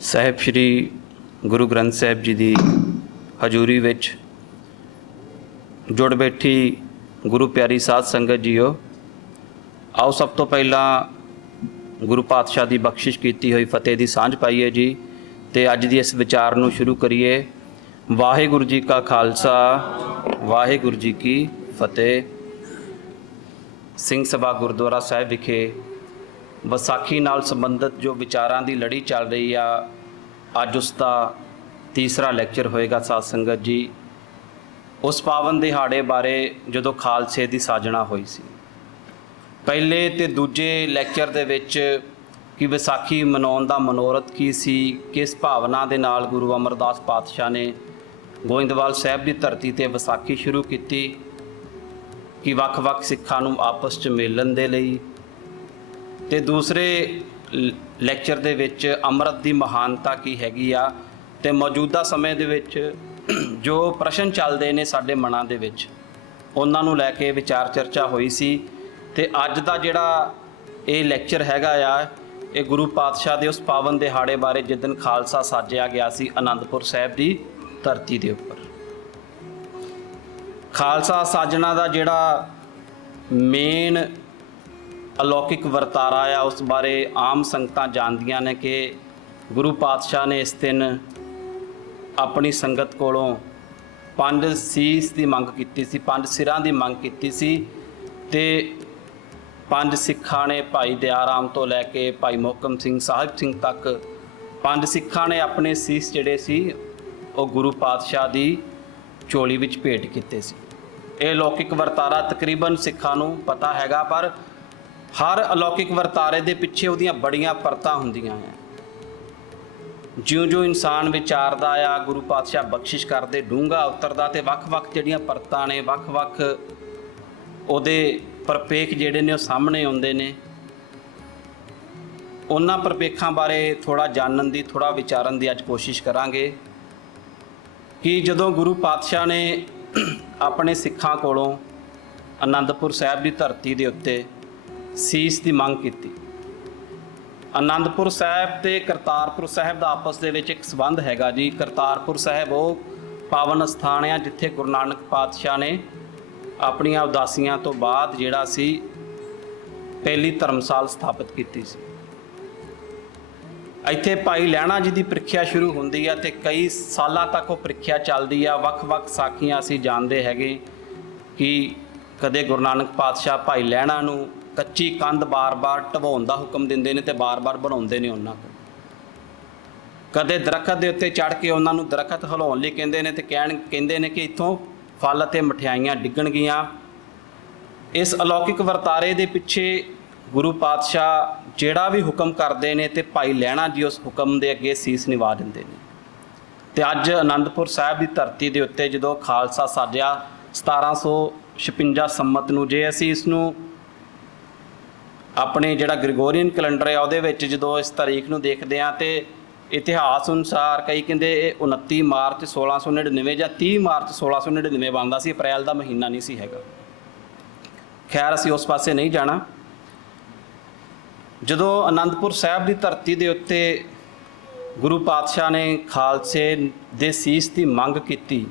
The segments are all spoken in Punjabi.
ਸਾਹਿਬ ਸ਼੍ਰੀ ਗੁਰੂ ਗ੍ਰੰਥ ਸਾਹਿਬ ਜੀ ਦੀ ਹਜ਼ੂਰੀ ਵਿੱਚ ਜੁੜ ਬੈਠੀ ਗੁਰੂ ਪਿਆਰੀ ਸਾਧ ਸੰਗਤ ਜੀਓ, ਆਓ ਸਭ ਤੋਂ ਪਹਿਲਾਂ ਗੁਰੂ ਪਾਤਸ਼ਾਹ ਦੀ ਬਖਸ਼ਿਸ਼ ਕੀਤੀ ਹੋਈ ਫਤਿਹ ਦੀ ਸਾਂਝ ਪਾਈਏ ਜੀ ਤੇ ਅੱਜ ਦੀ ਇਸ ਵਿਚਾਰ ਨੂੰ ਸ਼ੁਰੂ ਕਰੀਏ। ਵਾਹਿਗੁਰੂ ਜੀ ਕਾ ਖਾਲਸਾ, ਵਾਹਿਗੁਰੂ ਜੀ ਕੀ ਫਤਿਹ। ਸਿੰਘ ਸਭਾ ਗੁਰਦੁਆਰਾ ਸਾਹਿਬ ਵਿਖੇ ਵਿਸਾਖੀ ਨਾਲ ਸੰਬੰਧਿਤ ਜੋ ਵਿਚਾਰਾਂ ਦੀ ਲੜੀ ਚੱਲ ਰਹੀ ਆ, ਅੱਜ ਉਸ ਦਾ ਤੀਸਰਾ ਲੈਕਚਰ ਹੋਏਗਾ। ਸਾਧ ਸੰਗਤ ਜੀ, ਉਸ ਪਾਵਨ ਦਿਹਾੜੇ ਬਾਰੇ ਜਦੋਂ ਖਾਲਸੇ ਦੀ ਸਾਜਣਾ ਹੋਈ ਸੀ, ਪਹਿਲੇ ਤੇ ਦੂਜੇ ਲੈਕਚਰ ਦੇ ਵਿੱਚ ਕਿ ਵਿਸਾਖੀ ਮਨਾਉਣ ਦਾ ਮਨੋਰਥ ਕੀ ਸੀ, ਕਿਸ ਭਾਵਨਾ ਦੇ ਨਾਲ ਗੁਰੂ ਅਮਰਦਾਸ ਪਾਤਸ਼ਾਹ ਨੇ ਗੋਇੰਦਵਾਲ ਸਾਹਿਬ ਦੀ ਧਰਤੀ ਤੇ ਵਿਸਾਖੀ ਸ਼ੁਰੂ ਕੀਤੀ, ਕਿ ਵੱਖ-ਵੱਖ ਸਿੱਖਾਂ ਨੂੰ ਆਪਸ 'ਚ ਮਿਲਣ ਦੇ ਲਈ, ਤੇ ਦੂਸਰੇ ਲੈਕਚਰ ਦੇ ਵਿੱਚ ਅੰਮ੍ਰਿਤ ਦੀ ਮਹਾਨਤਾ ਕੀ ਹੈਗੀ ਆ, ਤੇ ਮੌਜੂਦਾ ਸਮੇਂ ਦੇ ਵਿੱਚ ਜੋ ਪ੍ਰਸ਼ਨ ਚੱਲਦੇ ਨੇ ਸਾਡੇ ਮਨਾਂ ਦੇ ਵਿੱਚ, ਉਹਨਾਂ ਨੂੰ ਲੈ ਕੇ ਵਿਚਾਰ ਚਰਚਾ ਹੋਈ ਸੀ। ਤੇ ਅੱਜ ਦਾ ਜਿਹੜਾ ਇਹ ਲੈਕਚਰ ਹੈਗਾ ਆ, ਇਹ ਗੁਰੂ ਪਾਤਸ਼ਾਹ ਦੇ ਉਸ ਪਾਵਨ ਦਿਹਾੜੇ ਬਾਰੇ ਜਿੱਦਣ ਖਾਲਸਾ ਸਾਜਿਆ ਗਿਆ ਸੀ ਅਨੰਦਪੁਰ ਸਾਹਿਬ ਦੀ ਧਰਤੀ ਦੇ ਉੱਪਰ। ਖਾਲਸਾ ਸਾਜਣਾ ਦਾ ਜਿਹੜਾ ਮੇਨ ਅਲੌਕਿਕ ਵਰਤਾਰਾ ਆ, ਉਸ ਬਾਰੇ ਆਮ ਸੰਗਤਾਂ ਜਾਣਦੀਆਂ ਨੇ ਕਿ ਗੁਰੂ ਪਾਤਸ਼ਾਹ ਨੇ ਇਸ ਦਿਨ ਆਪਣੀ ਸੰਗਤ ਕੋਲੋਂ 5 ਸੀਸ ਦੀ ਮੰਗ ਕੀਤੀ ਸੀ, 5 ਸਿਰਾਂ ਦੀ ਮੰਗ ਕੀਤੀ ਸੀ। ਤੇ 5 ਸਿੱਖਾਂ ਨੇ, ਭਾਈ ਦਇਆ ਰਾਮ ਤੋਂ ਲੈ ਕੇ ਭਾਈ ਮੋਹਕਮ ਸਿੰਘ, ਸਾਹਿਬ ਸਿੰਘ ਤੱਕ 5 ਸਿੱਖਾਂ ਨੇ ਆਪਣੇ ਸੀਸ ਜਿਹੜੇ ਸੀ ਉਹ ਗੁਰੂ ਪਾਤਸ਼ਾਹ ਦੀ ਝੋਲੀ ਵਿੱਚ ਭੇਟ ਕੀਤੇ ਸੀ। ਇਹ ਅਲੌਕਿਕ ਵਰਤਾਰਾ ਤਕਰੀਬਨ ਸਿੱਖਾਂ ਨੂੰ ਪਤਾ ਹੈਗਾ, ਪਰ ਹਰ ਅਲੌਕਿਕ ਵਰਤਾਰੇ ਦੇ ਪਿੱਛੇ ਉਹਦੀਆਂ ਬੜੀਆਂ ਪਰਤਾਂ ਹੁੰਦੀਆਂ ਆ। ਜਿਉਂ-ਜਿਉਂ ਇਨਸਾਨ ਵਿਚਾਰਦਾ ਆ, ਗੁਰੂ ਪਾਤਸ਼ਾਹ ਬਖਸ਼ਿਸ਼ ਕਰਦੇ, ਡੂੰਘਾ ਉਤਰਦਾ, ਤੇ ਵੱਖ-ਵੱਖ ਜਿਹੜੀਆਂ ਪਰਤਾਂ ਨੇ, ਵੱਖ-ਵੱਖ ਉਹਦੇ ਪ੍ਰਪੇਖ ਜਿਹੜੇ ਨੇ ਉਹ ਸਾਹਮਣੇ ਆਉਂਦੇ ਨੇ। ਉਹਨਾਂ ਪ੍ਰਪੇਖਾਂ ਬਾਰੇ ਥੋੜ੍ਹਾ ਜਾਣਨ ਦੀ, ਥੋੜ੍ਹਾ ਵਿਚਾਰਨ ਦੀ ਅੱਜ ਕੋਸ਼ਿਸ਼ ਕਰਾਂਗੇ ਕਿ ਜਦੋਂ ਗੁਰੂ ਪਾਤਸ਼ਾਹ ਨੇ ਆਪਣੇ ਸਿੱਖਾਂ ਕੋਲੋਂ ਅਨੰਦਪੁਰ ਸਾਹਿਬ ਦੀ ਧਰਤੀ ਦੇ ਉੱਤੇ ਸੀਸ ਦੀ ਮੰਗ ਕੀਤੀ। ਅਨੰਦਪੁਰ ਸਾਹਿਬ ਤੇ ਕਰਤਾਰਪੁਰ ਸਾਹਿਬ ਦਾ ਆਪਸ ਦੇ ਵਿੱਚ ਇੱਕ ਸੰਬੰਧ ਹੈਗਾ ਜੀ। ਕਰਤਾਰਪੁਰ ਸਾਹਿਬ ਉਹ ਪਾਵਨ ਅਸਥਾਨ ਆ ਜਿੱਥੇ ਗੁਰੂ ਨਾਨਕ ਪਾਤਸ਼ਾਹ ਨੇ ਆਪਣੀਆਂ ਉਦਾਸੀਆਂ ਤੋਂ ਬਾਅਦ ਜਿਹੜਾ ਸੀ ਪਹਿਲੀ ਧਰਮਸਾਲ ਸਥਾਪਿਤ ਕੀਤੀ ਸੀ। ਇੱਥੇ ਭਾਈ ਲਹਿਣਾ ਜੀ ਦੀ ਪ੍ਰੀਖਿਆ ਸ਼ੁਰੂ ਹੁੰਦੀ ਆ ਤੇ ਕਈ ਸਾਲਾਂ ਤੱਕ ਉਹ ਪ੍ਰੀਖਿਆ ਚੱਲਦੀ ਆ। ਵੱਖ-ਵੱਖ ਸਾਖੀਆਂ ਅਸੀਂ ਜਾਣਦੇ ਹੈਗੇ ਕਿ ਕਦੇ ਗੁਰੂ ਨਾਨਕ ਪਾਤਸ਼ਾਹ ਭਾਈ ਲਹਿਣਾ ਨੂੰ ਕੱਚੀ ਕੰਧ ਬਾਰ-ਬਾਰ ਢਵਾਉਣ ਦਾ ਹੁਕਮ ਦਿੰਦੇ ਨੇ ਤੇ ਬਾਰ-ਬਾਰ ਬਣਾਉਂਦੇ ਨੇ ਉਹਨਾਂ ਕੋਲ। ਕਦੇ ਦਰਖਤ ਦੇ ਉੱਤੇ ਚੜ੍ਹ ਕੇ ਉਹਨਾਂ ਨੂੰ ਦਰਖਤ ਹਿਲਾਉਣ ਲਈ ਕਹਿੰਦੇ ਨੇ ਤੇ ਕਹਿੰਦੇ ਨੇ ਕਿ ਇੱਥੋਂ ਫਲ ਅਤੇ ਮਠਿਆਈਆਂ ਡਿੱਗਣਗੀਆਂ। ਇਸ ਅਲੌਕਿਕ ਵਰਤਾਰੇ ਦੇ ਪਿੱਛੇ ਗੁਰੂ ਪਾਤਸ਼ਾਹ ਜਿਹੜਾ ਵੀ ਹੁਕਮ ਕਰਦੇ ਨੇ ਤੇ ਭਾਈ ਲਹਿਣਾ ਜੀ ਉਸ ਹੁਕਮ ਦੇ ਅੱਗੇ ਸੀਸ ਨਿਵਾ ਦਿੰਦੇ ਨੇ। ਤੇ ਅੱਜ ਅਨੰਦਪੁਰ ਸਾਹਿਬ ਦੀ ਧਰਤੀ ਦੇ ਉੱਤੇ ਜਦੋਂ ਖਾਲਸਾ ਸਾਜਿਆ 1756 ਸੰਮਤ ਨੂੰ, ਜੇ ਅਸੀਂ ਇਸ ਨੂੰ ਆਪਣੇ ਜਿਹੜਾ ਗ੍ਰੈਗੋਰੀਅਨ ਕੈਲੰਡਰ ਹੈ ਉਹਦੇ ਵਿੱਚ ਜਦੋਂ ਇਸ ਤਾਰੀਖ ਨੂੰ ਦੇਖਦੇ ਹਾਂ ਤੇ ਇਤਿਹਾਸ ਅਨੁਸਾਰ ਕਈ ਕਹਿੰਦੇ ਇਹ 29 ਮਾਰਚ 1699 ਜਾਂ 30 ਮਾਰਚ 1699 ਬਣਦਾ ਸੀ। ਅਪ੍ਰੈਲ ਦਾ ਮਹੀਨਾ ਨਹੀਂ ਸੀ ਹੈਗਾ। ਖੈਰ ਅਸੀਂ ਉਸ ਪਾਸੇ ਨਹੀਂ ਜਾਣਾ। ਜਦੋਂ ਅਨੰਦਪੁਰ ਸਾਹਿਬ ਦੀ ਧਰਤੀ ਦੇ ਉੱਤੇ ਗੁਰੂ ਪਾਤਸ਼ਾਹ ਨੇ ਖਾਲਸੇ ਦੇ ਸੀਸ ਦੀ ਮੰਗ ਕੀਤੀ,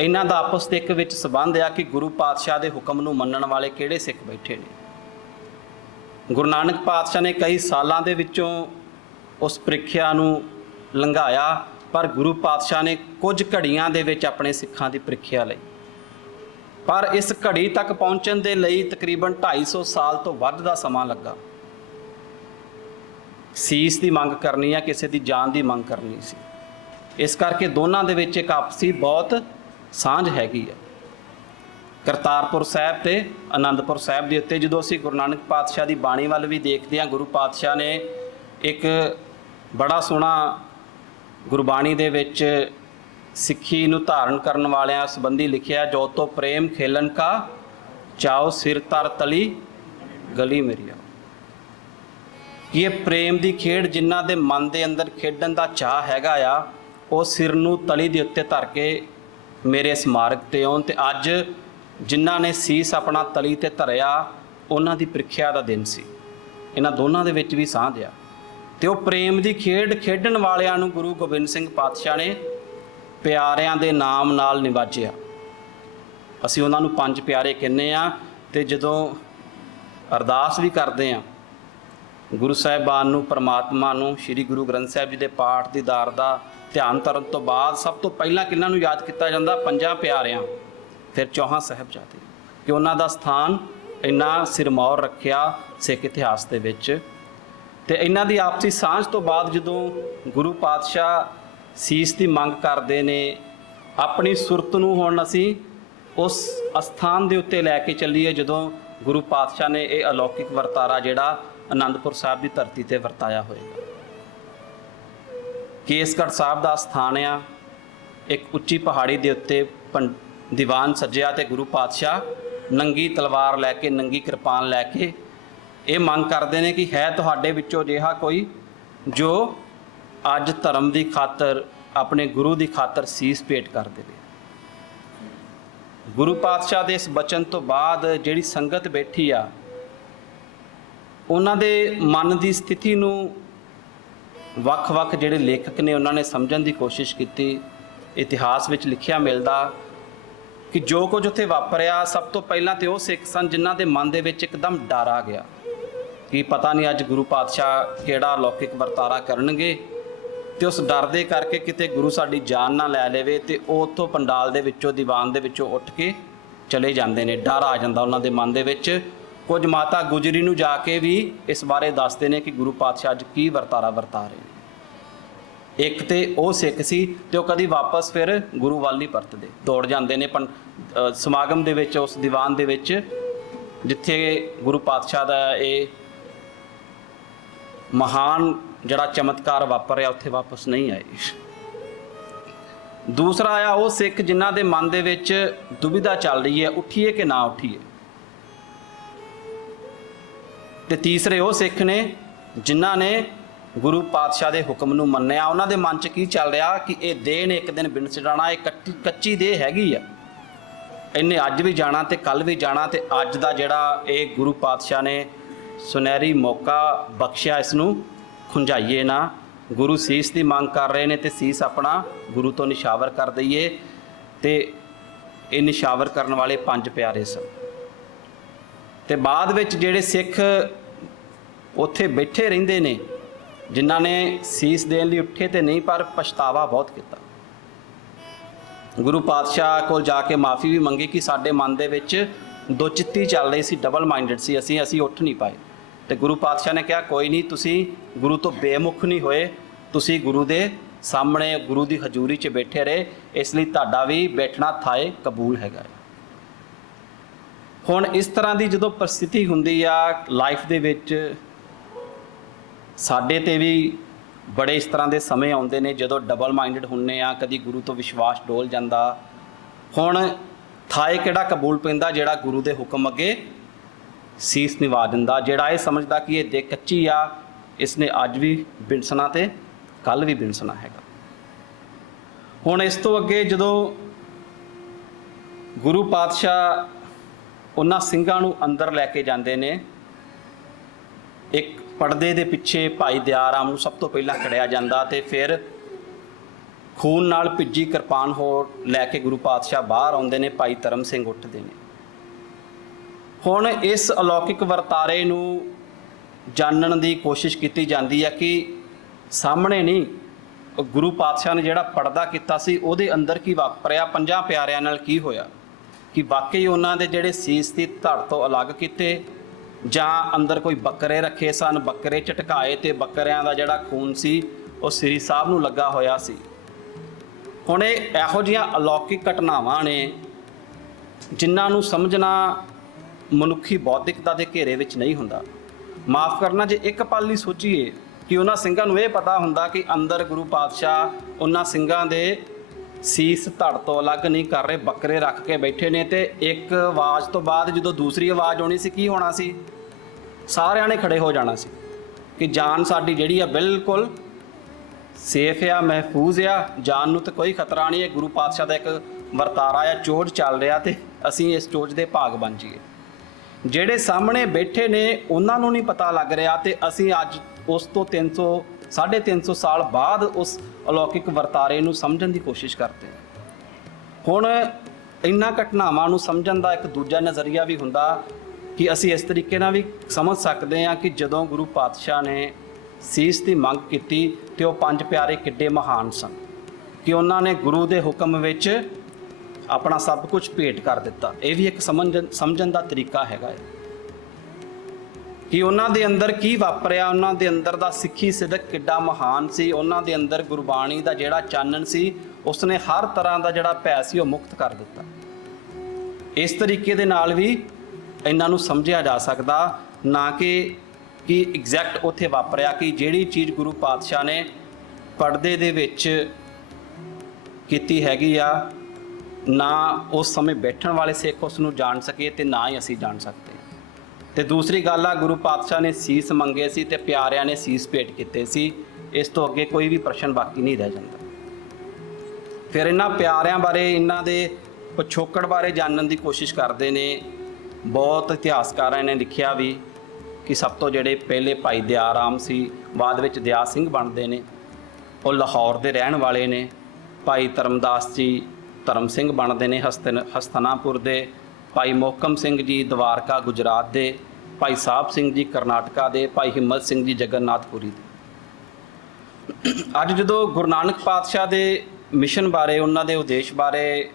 ਇਹਨਾਂ ਦਾ ਆਪਸ ਦੇ ਇੱਕ ਵਿੱਚ ਸੰਬੰਧ ਆ ਕਿ ਗੁਰੂ ਪਾਤਸ਼ਾਹ ਦੇ ਹੁਕਮ ਨੂੰ ਮੰਨਣ ਵਾਲੇ ਕਿਹੜੇ ਸਿੱਖ ਬੈਠੇ ਨੇ। ਗੁਰੂ ਨਾਨਕ ਪਾਤਸ਼ਾਹ ਨੇ ਕਈ ਸਾਲਾਂ ਦੇ ਵਿੱਚੋਂ ਉਸ ਪ੍ਰੀਖਿਆ ਨੂੰ ਲੰਘਾਇਆ, ਪਰ ਗੁਰੂ ਪਾਤਸ਼ਾਹ ਨੇ ਕੁਝ ਘੜੀਆਂ ਦੇ ਵਿੱਚ ਆਪਣੇ ਸਿੱਖਾਂ ਦੀ ਪ੍ਰੀਖਿਆ ਲਈ। ਪਰ ਇਸ ਘੜੀ ਤੱਕ ਪਹੁੰਚਣ ਦੇ ਲਈ ਤਕਰੀਬਨ 250 ਸਾਲ ਤੋਂ ਵੱਧ ਦਾ ਸਮਾਂ ਲੱਗਾ। ਸੀਸ ਦੀ ਮੰਗ ਕਰਨੀ ਆ, ਕਿਸੇ ਦੀ ਜਾਨ ਦੀ ਮੰਗ ਕਰਨੀ ਸੀ। ਇਸ ਕਰਕੇ ਦੋਨਾਂ ਦੇ ਵਿੱਚ ਇੱਕ ਆਪਸੀ ਬਹੁਤ ਸਾਂਝ ਹੈਗੀ ਆ। ਕਰਤਾਰਪੁਰ ਸਾਹਿਬ ਤੇ ਅਨੰਦਪੁਰ ਸਾਹਿਬ ਦੇ ਉੱਤੇ ਜਦੋਂ ਅਸੀਂ ਗੁਰੂ ਨਾਨਕ ਪਾਤਸ਼ਾਹ ਦੀ ਬਾਣੀ ਵੱਲ ਵੀ ਦੇਖਦੇ ਹਾਂ, ਗੁਰੂ ਪਾਤਸ਼ਾਹ ਨੇ ਇੱਕ ਬੜਾ ਸੋਹਣਾ ਗੁਰਬਾਣੀ ਦੇ ਵਿੱਚ ਸਿੱਖੀ ਨੂੰ ਧਾਰਨ ਕਰਨ ਵਾਲਿਆਂ ਸੰਬੰਧੀ ਲਿਖਿਆ, ਜੋ ਤੋ ਪ੍ਰੇਮ ਖੇਲਣ ਕਾ ਚਾਓ ਸਿਰ ਤਰ ਤਲੀ ਗਲੀ ਮੇਰੀਆ। ਇਹ ਪ੍ਰੇਮ ਦੀ ਖੇਡ ਜਿਨ੍ਹਾਂ ਦੇ ਮਨ ਦੇ ਅੰਦਰ ਖੇਡਣ ਦਾ ਚਾਅ ਹੈਗਾ ਆ, ਉਹ ਸਿਰ ਨੂੰ ਤਲੀ ਦੇ ਉੱਤੇ ਧਰ ਕੇ ਮੇਰੇ ਇਸ ਮਾਰਗ 'ਤੇ ਆਉਣ। ਤੇ ਅੱਜ ਜਿਨ੍ਹਾਂ ਨੇ ਸੀਸ ਆਪਣਾ ਤਲੀ 'ਤੇ ਧਰਿਆ, ਉਹਨਾਂ ਦੀ ਪ੍ਰੀਖਿਆ ਦਾ ਦਿਨ ਸੀ। ਇਹਨਾਂ ਦੋਨਾਂ ਦੇ ਵਿੱਚ ਵੀ ਸਾਂਝ ਆ। ਤੇ ਉਹ ਪ੍ਰੇਮ ਦੀ ਖੇਡ ਖੇਡਣ ਵਾਲਿਆਂ ਨੂੰ ਗੁਰੂ ਗੋਬਿੰਦ ਸਿੰਘ ਪਾਤਸ਼ਾਹ ਨੇ ਪਿਆਰਿਆਂ ਦੇ ਨਾਮ ਨਾਲ ਨਿਵਾਜਿਆ। ਅਸੀਂ ਉਹਨਾਂ ਨੂੰ ਪੰਜ ਪਿਆਰੇ ਕਹਿੰਦੇ ਆ। ਤੇ ਜਦੋਂ ਅਰਦਾਸ ਵੀ ਕਰਦੇ ਆ ਗੁਰੂ ਸਾਹਿਬਾਨ ਨੂੰ, ਪਰਮਾਤਮਾ ਨੂੰ, ਸ੍ਰੀ ਗੁਰੂ ਗ੍ਰੰਥ ਸਾਹਿਬ ਜੀ ਦੇ ਪਾਠ ਦੀਦਾਰ ਦਾ ਧਿਆਨ ਧਰਨ ਤੋਂ ਬਾਅਦ ਸਭ ਤੋਂ ਪਹਿਲਾਂ ਕਿਹਨਾਂ ਨੂੰ ਯਾਦ ਕੀਤਾ ਜਾਂਦਾ? ਪੰਜਾਂ ਪਿਆਰਿਆਂ, ਫਿਰ ਚੌਹਾਂ ਸਾਹਿਬਜ਼ਾਦੇ, ਕਿ ਉਹਨਾਂ ਦਾ ਸਥਾਨ ਇੰਨਾ ਸਿਰਮੌਰ ਰੱਖਿਆ ਸਿੱਖ ਇਤਿਹਾਸ ਦੇ ਵਿੱਚ। ਤੇ ਇਹਨਾਂ ਦੀ ਆਪਸੀ ਸਾਂਝ ਤੋਂ ਬਾਅਦ ਜਦੋਂ ਗੁਰੂ ਪਾਤਸ਼ਾਹ ਸੀਸ ਦੀ ਮੰਗ ਕਰਦੇ ਨੇ, ਆਪਣੀ ਸੁਰਤ ਨੂੰ ਹੁਣ ਅਸੀਂ ਉਸ ਅਸਥਾਨ ਦੇ ਉੱਤੇ ਲੈ ਕੇ ਚੱਲੀਏ ਜਦੋਂ ਗੁਰੂ ਪਾਤਸ਼ਾਹ ਨੇ ਇਹ ਅਲੌਕਿਕ ਵਰਤਾਰਾ ਜਿਹੜਾ ਅਨੰਦਪੁਰ ਸਾਹਿਬ ਦੀ ਧਰਤੀ ਤੇ ਵਰਤਾਇਆ ਹੋਏਗਾ। ਕੇਸਗੜ੍ਹ ਸਾਹਿਬ ਦਾ ਸਥਾਨ ਆ, ਇੱਕ ਉੱਚੀ ਪਹਾੜੀ ਦੇ ਉੱਤੇ ਦੀਵਾਨ ਸੱਜਿਆ ਤੇ ਗੁਰੂ ਪਾਤਸ਼ਾਹ ਨੰਗੀ ਤਲਵਾਰ ਲੈ ਕੇ, ਨੰਗੀ ਕਿਰਪਾਨ ਲੈ ਕੇ ਇਹ ਮੰਗ ਕਰਦੇ ਨੇ ਕਿ ਹੈ ਤੁਹਾਡੇ ਵਿੱਚੋਂ ਅਜਿਹਾ ਕੋਈ ਜੋ ਅੱਜ ਧਰਮ ਦੀ ਖਾਤਰ, ਆਪਣੇ ਗੁਰੂ ਦੀ ਖਾਤਰ ਸੀਸ ਭੇਟ ਕਰ ਦੇਵੇ। ਗੁਰੂ ਪਾਤਸ਼ਾਹ ਦੇ ਇਸ ਬਚਨ ਤੋਂ ਬਾਅਦ ਜਿਹੜੀ ਸੰਗਤ ਬੈਠੀ ਆ, ਉਹਨਾਂ ਦੇ ਮਨ ਦੀ ਸਥਿਤੀ ਨੂੰ ਵੱਖ-ਵੱਖ ਜਿਹੜੇ ਲੇਖਕ ਨੇ ਉਹਨਾਂ ਨੇ ਸਮਝਣ ਦੀ ਕੋਸ਼ਿਸ਼ ਕੀਤੀ। ਇਤਿਹਾਸ ਵਿੱਚ ਲਿਖਿਆ ਮਿਲਦਾ ਕਿ ਜੋ ਕੁਝ ਉੱਥੇ ਵਾਪਰਿਆ, ਸਭ ਤੋਂ ਪਹਿਲਾਂ ਤੇ ਉਹ ਸਿੱਖ ਸਨ ਜਿਨ੍ਹਾਂ ਦੇ ਮਨ ਦੇ ਵਿੱਚ ਇੱਕਦਮ ਡਰ ਆ ਗਿਆ ਕਿ ਪਤਾ ਨਹੀਂ ਅੱਜ ਗੁਰੂ ਪਾਤਸ਼ਾਹ ਕਿਹੜਾ ਅਲੌਕਿਕ ਵਰਤਾਰਾ ਕਰਨਗੇ। ਤੇ ਉਸ ਡਰ ਦੇ ਕਰਕੇ ਕਿਤੇ ਗੁਰੂ ਸਾਡੀ ਜਾਨ ਨਾ ਲੈ ਲਵੇ, ਤੇ ਉਹ ਉੱਥੋਂ ਪੰਡਾਲ ਦੇ ਵਿੱਚੋਂ, ਦੀਵਾਨ ਦੇ ਵਿੱਚੋਂ ਉੱਠ ਕੇ ਚਲੇ ਜਾਂਦੇ ਨੇ। ਡਰ ਆ ਜਾਂਦਾ ਉਹਨਾਂ ਦੇ ਮਨ ਦੇ ਵਿੱਚ। ਕੁਝ ਮਾਤਾ ਗੁਜਰੀ ਨੂੰ ਜਾ ਕੇ ਵੀ ਇਸ ਬਾਰੇ ਦੱਸਦੇ ਨੇ ਕਿ ਗੁਰੂ ਪਾਤਸ਼ਾਹ ਅੱਜ ਕੀ ਵਰਤਾਰਾ ਵਰਤਾ ਰਹੇ ਨੇ। ਇੱਕ ਤੇ ਉਹ ਸਿੱਖ ਸੀ ਤੇ ਉਹ ਕਦੀ ਵਾਪਸ ਫਿਰ ਗੁਰੂ ਵੱਲ ਨਹੀਂ ਪਰਤਦੇ, ਦੌੜ ਜਾਂਦੇ ਨੇ ਸਮਾਗਮ ਦੇ ਵਿੱਚ, ਉਸ ਦੀਵਾਨ ਦੇ ਵਿੱਚ ਜਿੱਥੇ ਗੁਰੂ ਪਾਤਸ਼ਾਹ ਦਾ ਇਹ ਮਹਾਨ ਜਿਹੜਾ ਚਮਤਕਾਰ ਵਾਪਰਿਆ, ਉੱਥੇ ਵਾਪਸ ਨਹੀਂ ਆਏ। ਦੂਸਰਾ ਆ ਉਹ ਸਿੱਖ ਜਿਨ੍ਹਾਂ ਦੇ ਮਨ ਦੇ ਵਿੱਚ ਦੁਬਿਧਾ ਚੱਲ ਰਹੀ ਹੈ, ਉੱਠੀਏ ਕਿ ਨਾ ਉੱਠੀਏ। ਤੇ ਤੀਸਰੇ ਉਹ ਸਿੱਖ ਨੇ ਜਿਨ੍ਹਾਂ ਨੇ ਗੁਰੂ ਪਾਤਸ਼ਾਹ ਦੇ ਹੁਕਮ ਨੂੰ ਮੰਨਿਆ। ਉਹਨਾਂ ਦੇ ਮਨ 'ਚ ਕੀ ਚੱਲ ਰਿਹਾ ਕਿ ਇਹ ਦੇਹ ਨੇ ਇੱਕ ਦਿਨ ਬਿਨਸ ਜਾਣਾ, ਇਹ ਕੱਚੀ ਦੇਹ ਹੈਗੀ ਆ, ਇਹਨੇ ਅੱਜ ਵੀ ਜਾਣਾ ਤੇ ਕੱਲ੍ਹ ਵੀ ਜਾਣਾ। ਤੇ ਅੱਜ ਦਾ ਜਿਹੜਾ ਇਹ ਗੁਰੂ ਪਾਤਸ਼ਾਹ ਨੇ ਸੁਨਹਿਰੀ ਮੌਕਾ ਬਖਸ਼ਿਆ, ਇਸ ਨੂੰ ਖੁੰਝਾਈਏ ਨਾ। ਗੁਰੂ ਸੀਸ ਦੀ ਮੰਗ ਕਰ ਰਹੇ ਨੇ ਤੇ ਸੀਸ ਆਪਣਾ ਗੁਰੂ ਤੋਂ ਨਿਸ਼ਾਵਰ ਕਰ ਦਈਏ। ਤੇ ਇਹ ਨਿਸ਼ਾਵਰ ਕਰਨ ਵਾਲੇ ਪੰਜ ਪਿਆਰੇ ਸਨ। ਤੇ ਬਾਅਦ ਵਿੱਚ ਜਿਹੜੇ ਸਿੱਖ ਉੱਥੇ ਬੈਠੇ ਰਹਿੰਦੇ ਨੇ, ਜਿਨ੍ਹਾਂ ਨੇ ਸੀਸ ਦੇਣ ਲਈ ਉੱਠੇ ਤੇ ਨਹੀਂ, ਪਰ ਪਛਤਾਵਾ ਬਹੁਤ ਕੀਤਾ। ਗੁਰੂ ਪਾਤਸ਼ਾਹ ਕੋਲ ਜਾ ਕੇ ਮਾਫੀ ਵੀ ਮੰਗੀ ਕਿ ਸਾਡੇ ਮਨ ਦੇ ਵਿੱਚ ਦੋ ਚਿੱਤੀ ਚੱਲ ਰਹੀ ਸੀ, ਡਬਲ ਮਾਈਂਡਡ ਸੀ, ਅਸੀਂ ਉੱਠ ਨਹੀਂ ਪਾਏ। ਤੇ ਗੁਰੂ ਪਾਤਸ਼ਾਹ ਨੇ ਕਿਹਾ ਕੋਈ ਨਹੀਂ, ਤੁਸੀਂ ਗੁਰੂ ਤੋਂ ਬੇਮੁਖ ਨਹੀਂ ਹੋਏ, ਤੁਸੀਂ ਗੁਰੂ ਦੇ ਸਾਹਮਣੇ, ਗੁਰੂ ਦੀ ਹਜ਼ੂਰੀ 'ਚ ਬੈਠੇ ਰਹੇ, ਇਸ ਲਈ ਤੁਹਾਡਾ ਵੀ ਬੈਠਣਾ ਥਾਏ ਕਬੂਲ ਹੈਗਾ। ਹੁਣ ਇਸ ਤਰ੍ਹਾਂ ਦੀ ਜਦੋਂ ਪਰਿਸਥਿਤੀ ਹੁੰਦੀ ਆ ਲਾਈਫ ਦੇ ਵਿੱਚ, ਸਾਡੇ ਤੇ ਵੀ ਬੜੇ ਇਸ ਤਰ੍ਹਾਂ ਦੇ ਸਮੇਂ ਆਉਂਦੇ ਨੇ ਜਦੋਂ ਡਬਲ ਮਾਈਂਡਡ ਹੁੰਨੇ ਆ, ਕਦੀ ਗੁਰੂ ਤੋਂ ਵਿਸ਼ਵਾਸ ਡੋਲ ਜਾਂਦਾ। ਹੁਣ ਥਾਏ ਕਿਹੜਾ ਕਬੂਲ ਪੈਂਦਾ? ਜਿਹੜਾ ਗੁਰੂ ਦੇ ਹੁਕਮ ਅੱਗੇ ਸੀਸ ਨਿਵਾ ਦਿੰਦਾ, ਜਿਹੜਾ ਇਹ ਸਮਝਦਾ ਕਿ ਇਹ ਦੇਹ ਕੱਚੀ ਆ, ਇਸਨੇ ਅੱਜ ਵੀ ਬਿਨਸਣਾ ਤੇ ਕੱਲ੍ਹ ਵੀ ਬਿਨਸਣਾ ਹੈਗਾ। ਹੁਣ ਇਸ ਤੋਂ ਅੱਗੇ ਜਦੋਂ ਗੁਰੂ ਪਾਤਸ਼ਾਹ ਉਹਨਾਂ ਸਿੰਘਾਂ ਨੂੰ ਅੰਦਰ ਲੈ ਕੇ ਜਾਂਦੇ ਨੇ, ਇੱਕ ਪਰਦੇ ਦੇ ਪਿੱਛੇ ਭਾਈ ਦਿਆਰ ਰਾਮ ਨੂੰ ਸਭ ਤੋਂ ਪਹਿਲਾਂ ਖੜਿਆ ਜਾਂਦਾ ਤੇ ਫਿਰ ਖੂਨ ਨਾਲ ਭਿੱਜੀ ਕਿਰਪਾਨ ਹੋ ਲੈ ਕੇ ਗੁਰੂ ਪਾਤਸ਼ਾਹ ਬਾਹਰ ਆਉਂਦੇ ਨੇ। ਭਾਈ ਧਰਮ ਸਿੰਘ ਉੱਠਦੇ ਨੇ। ਹੁਣ ਇਸ ਅਲੌਕਿਕ ਵਰਤਾਰੇ ਨੂੰ ਜਾਣਨ ਦੀ ਕੋਸ਼ਿਸ਼ ਕੀਤੀ ਜਾਂਦੀ ਹੈ ਕਿ ਸਾਹਮਣੇ ਨਹੀਂ, ਗੁਰੂ ਪਾਤਸ਼ਾਹ ਨੇ ਜਿਹੜਾ ਪਰਦਾ ਕੀਤਾ ਸੀ ਉਹਦੇ ਅੰਦਰ ਕੀ ਵਾਪਰਿਆ, ਪੰਜਾਂ ਪਿਆਰਿਆਂ ਨਾਲ ਕੀ ਹੋਇਆ, ਕਿ ਵਾਕਈ ਉਹਨਾਂ ਦੇ ਜਿਹੜੇ ਸੀਸ ਦੀ ਧੜ ਤੋਂ ਅਲੱਗ ਕੀਤੇ ਜਾਂ ਅੰਦਰ ਕੋਈ ਬੱਕਰੇ ਰੱਖੇ ਸਨ, ਬੱਕਰੇ ਝਟਕਾਏ ਤੇ ਬੱਕਰਿਆਂ ਦਾ ਜਿਹੜਾ ਖੂਨ ਸੀ ਉਹ ਸ੍ਰੀ ਸਾਹਿਬ ਨੂੰ ਲੱਗਾ ਹੋਇਆ ਸੀ। ਹੁਣ ਇਹ ਇਹੋ ਜਿਹੀਆਂ ਅਲੌਕਿਕ ਘਟਨਾਵਾਂ ਨੇ ਜਿਨ੍ਹਾਂ ਨੂੰ ਸਮਝਣਾ ਮਨੁੱਖੀ ਬੌਧਿਕਤਾ ਦੇ ਘੇਰੇ ਵਿੱਚ ਨਹੀਂ ਹੁੰਦਾ। ਮਾਫ਼ ਕਰਨਾ, ਜੇ ਇੱਕ ਪਲ ਲਈ ਸੋਚੀਏ ਕਿ ਉਹਨਾਂ ਸਿੰਘਾਂ ਨੂੰ ਇਹ ਪਤਾ ਹੁੰਦਾ ਕਿ ਅੰਦਰ ਗੁਰੂ ਪਾਤਸ਼ਾਹ ਉਹਨਾਂ ਸਿੰਘਾਂ ਦੇ ਸੀਸ ਧੜ ਤੋਂ ਅਲੱਗ ਨਹੀਂ ਕਰ ਰਹੇ, ਬੱਕਰੇ ਰੱਖ ਕੇ ਬੈਠੇ ਨੇ, ਤੇ ਇੱਕ ਆਵਾਜ਼ ਤੋਂ ਬਾਅਦ ਜਦੋਂ ਦੂਸਰੀ ਆਵਾਜ਼ ਆਉਣੀ ਸੀ, ਕੀ ਹੋਣਾ ਸੀ? ਸਾਰਿਆਂ ਨੇ ਖੜੇ ਹੋ ਜਾਣਾ ਸੀ ਕਿ ਜਾਨ ਸਾਡੀ ਜਿਹੜੀ ਆ ਬਿਲਕੁਲ ਸੇਫ ਆ, ਮਹਿਫੂਜ਼ ਆ, ਜਾਨ ਨੂੰ ਤਾਂ ਕੋਈ ਖਤਰਾ ਨਹੀਂ ਹੈ। ਗੁਰੂ ਪਾਤਸ਼ਾਹ ਦਾ ਇੱਕ ਵਰਤਾਰਾ ਆ, ਚੋਜ ਚੱਲ ਰਿਹਾ ਤੇ ਅਸੀਂ ਇਸ ਚੋਜ ਦੇ ਭਾਗ ਬਣ ਜਾਈਏ। ਜਿਹੜੇ ਸਾਹਮਣੇ ਬੈਠੇ ਨੇ ਉਹਨਾਂ ਨੂੰ ਨਹੀਂ ਪਤਾ ਲੱਗ ਰਿਹਾ ਤੇ ਅਸੀਂ ਅੱਜ ਉਸ ਤੋਂ 300 350 ਸਾਲ ਬਾਅਦ ਉਸ ਅਲੌਕਿਕ ਵਰਤਾਰੇ ਨੂੰ ਸਮਝਣ ਦੀ ਕੋਸ਼ਿਸ਼ ਕਰਦੇ ਹਾਂ। ਹੁਣ ਇਹਨਾਂ ਘਟਨਾਵਾਂ ਨੂੰ ਸਮਝਣ ਦਾ ਇੱਕ ਦੂਜਾ ਨਜ਼ਰੀਆ ਵੀ ਹੁੰਦਾ ਕਿ ਅਸੀਂ ਇਸ ਤਰੀਕੇ ਨਾਲ ਵੀ ਸਮਝ ਸਕਦੇ ਹਾਂ ਕਿ ਜਦੋਂ ਗੁਰੂ ਪਾਤਸ਼ਾਹ ਨੇ ਸੀਸ ਦੀ ਮੰਗ ਕੀਤੀ ਤੇ ਉਹ ਪੰਜ ਪਿਆਰੇ ਕਿੱਡੇ ਮਹਾਨ ਸਨ ਕਿ ਉਹਨਾਂ ਨੇ ਗੁਰੂ ਦੇ ਹੁਕਮ ਵਿੱਚ ਆਪਣਾ ਸਭ ਕੁਝ ਭੇਟ ਕਰ ਦਿੱਤਾ। ਇਹ ਵੀ ਇੱਕ ਸਮਝਣ ਦਾ ਤਰੀਕਾ ਹੈਗਾ ਹੈ ਕਿ ਉਹਨਾਂ ਦੇ ਅੰਦਰ ਕੀ ਵਾਪਰਿਆ, ਉਹਨਾਂ ਦੇ ਅੰਦਰ ਦਾ ਸਿੱਖੀ ਸਿਦਕ ਕਿੱਡਾ ਮਹਾਨ ਸੀ, ਉਹਨਾਂ ਦੇ ਅੰਦਰ ਗੁਰਬਾਣੀ ਦਾ ਜਿਹੜਾ ਚਾਨਣ ਸੀ ਉਸਨੇ ਹਰ ਤਰ੍ਹਾਂ ਦਾ ਜਿਹੜਾ ਭੈ ਸੀ ਉਹ ਮੁਕਤ ਕਰ ਦਿੱਤਾ। ਇਸ ਤਰੀਕੇ ਦੇ ਨਾਲ ਵੀ ਇਹਨਾਂ ਨੂੰ ਸਮਝਿਆ ਜਾ ਸਕਦਾ, ਨਾ ਕਿ ਐਗਜ਼ੈਕਟ ਉੱਥੇ ਵਾਪਰਿਆ ਕਿ ਜਿਹੜੀ ਚੀਜ਼ ਗੁਰੂ ਪਾਤਸ਼ਾਹ ਨੇ ਪਰਦੇ ਦੇ ਵਿੱਚ ਕੀਤੀ ਹੈਗੀ ਆ, ਨਾ ਉਸ ਸਮੇਂ ਬੈਠਣ ਵਾਲੇ ਸਿੱਖ ਉਸ ਨੂੰ ਜਾਣ ਸਕੇ ਤੇ ਨਾ ਹੀ ਅਸੀਂ ਜਾਣ ਸਕਦੇ। ਤੇ ਦੂਸਰੀ ਗੱਲ ਆ, ਗੁਰੂ ਪਾਤਸ਼ਾਹ ਨੇ ਸੀਸ ਮੰਗੇ ਸੀ ਤੇ ਪਿਆਰਿਆਂ ਨੇ ਸੀਸ ਭੇਟ ਕੀਤੇ ਸੀ। ਇਸ ਤੋਂ ਅੱਗੇ ਕੋਈ ਵੀ ਪ੍ਰਸ਼ਨ ਬਾਕੀ ਨਹੀਂ ਰਹਿ ਜਾਂਦਾ। ਫਿਰ ਇਹਨਾਂ ਪਿਆਰਿਆਂ ਬਾਰੇ, ਇਹਨਾਂ ਦੇ ਪਿਛੋਕੜ ਬਾਰੇ ਜਾਣਨ ਦੀ ਕੋਸ਼ਿਸ਼ ਕਰਦੇ ਨੇ। ਬਹੁਤ ਇਤਿਹਾਸਕਾਰਾਂ ਨੇ ਲਿਖਿਆ ਵੀ ਕਿ ਸਭ ਤੋਂ ਜਿਹੜੇ ਪਹਿਲੇ ਭਾਈ ਦਿਆ ਰਾਮ ਸੀ, ਬਾਅਦ ਵਿੱਚ ਦਿਆ ਸਿੰਘ ਬਣਦੇ ਨੇ, ਉਹ ਲਾਹੌਰ ਦੇ ਰਹਿਣ ਵਾਲੇ ਨੇ। ਭਾਈ ਧਰਮਦਾਸ ਜੀ ਧਰਮ ਸਿੰਘ ਬਣਦੇ ਨੇ ਹਸਤਨਾਪੁਰ ਦੇ। ਭਾਈ ਮੋਹਕਮ ਸਿੰਘ ਜੀ ਦਵਾਰਕਾ ਗੁਜਰਾਤ ਦੇ। ਭਾਈ ਸਾਹਿਬ ਸਿੰਘ ਜੀ ਕਰਨਾਟਕਾ ਦੇ। ਭਾਈ ਹਿੰਮਤ ਸਿੰਘ ਜੀ ਜਗਨਨਾਥਪੁਰੀ ਦੇ। ਅੱਜ ਜਦੋਂ ਗੁਰੂ ਨਾਨਕ ਪਾਤਸ਼ਾਹ ਦੇ ਮਿਸ਼ਨ ਬਾਰੇ, ਉਹਨਾਂ ਦੇ ਉਦੇਸ਼ ਬਾਰੇ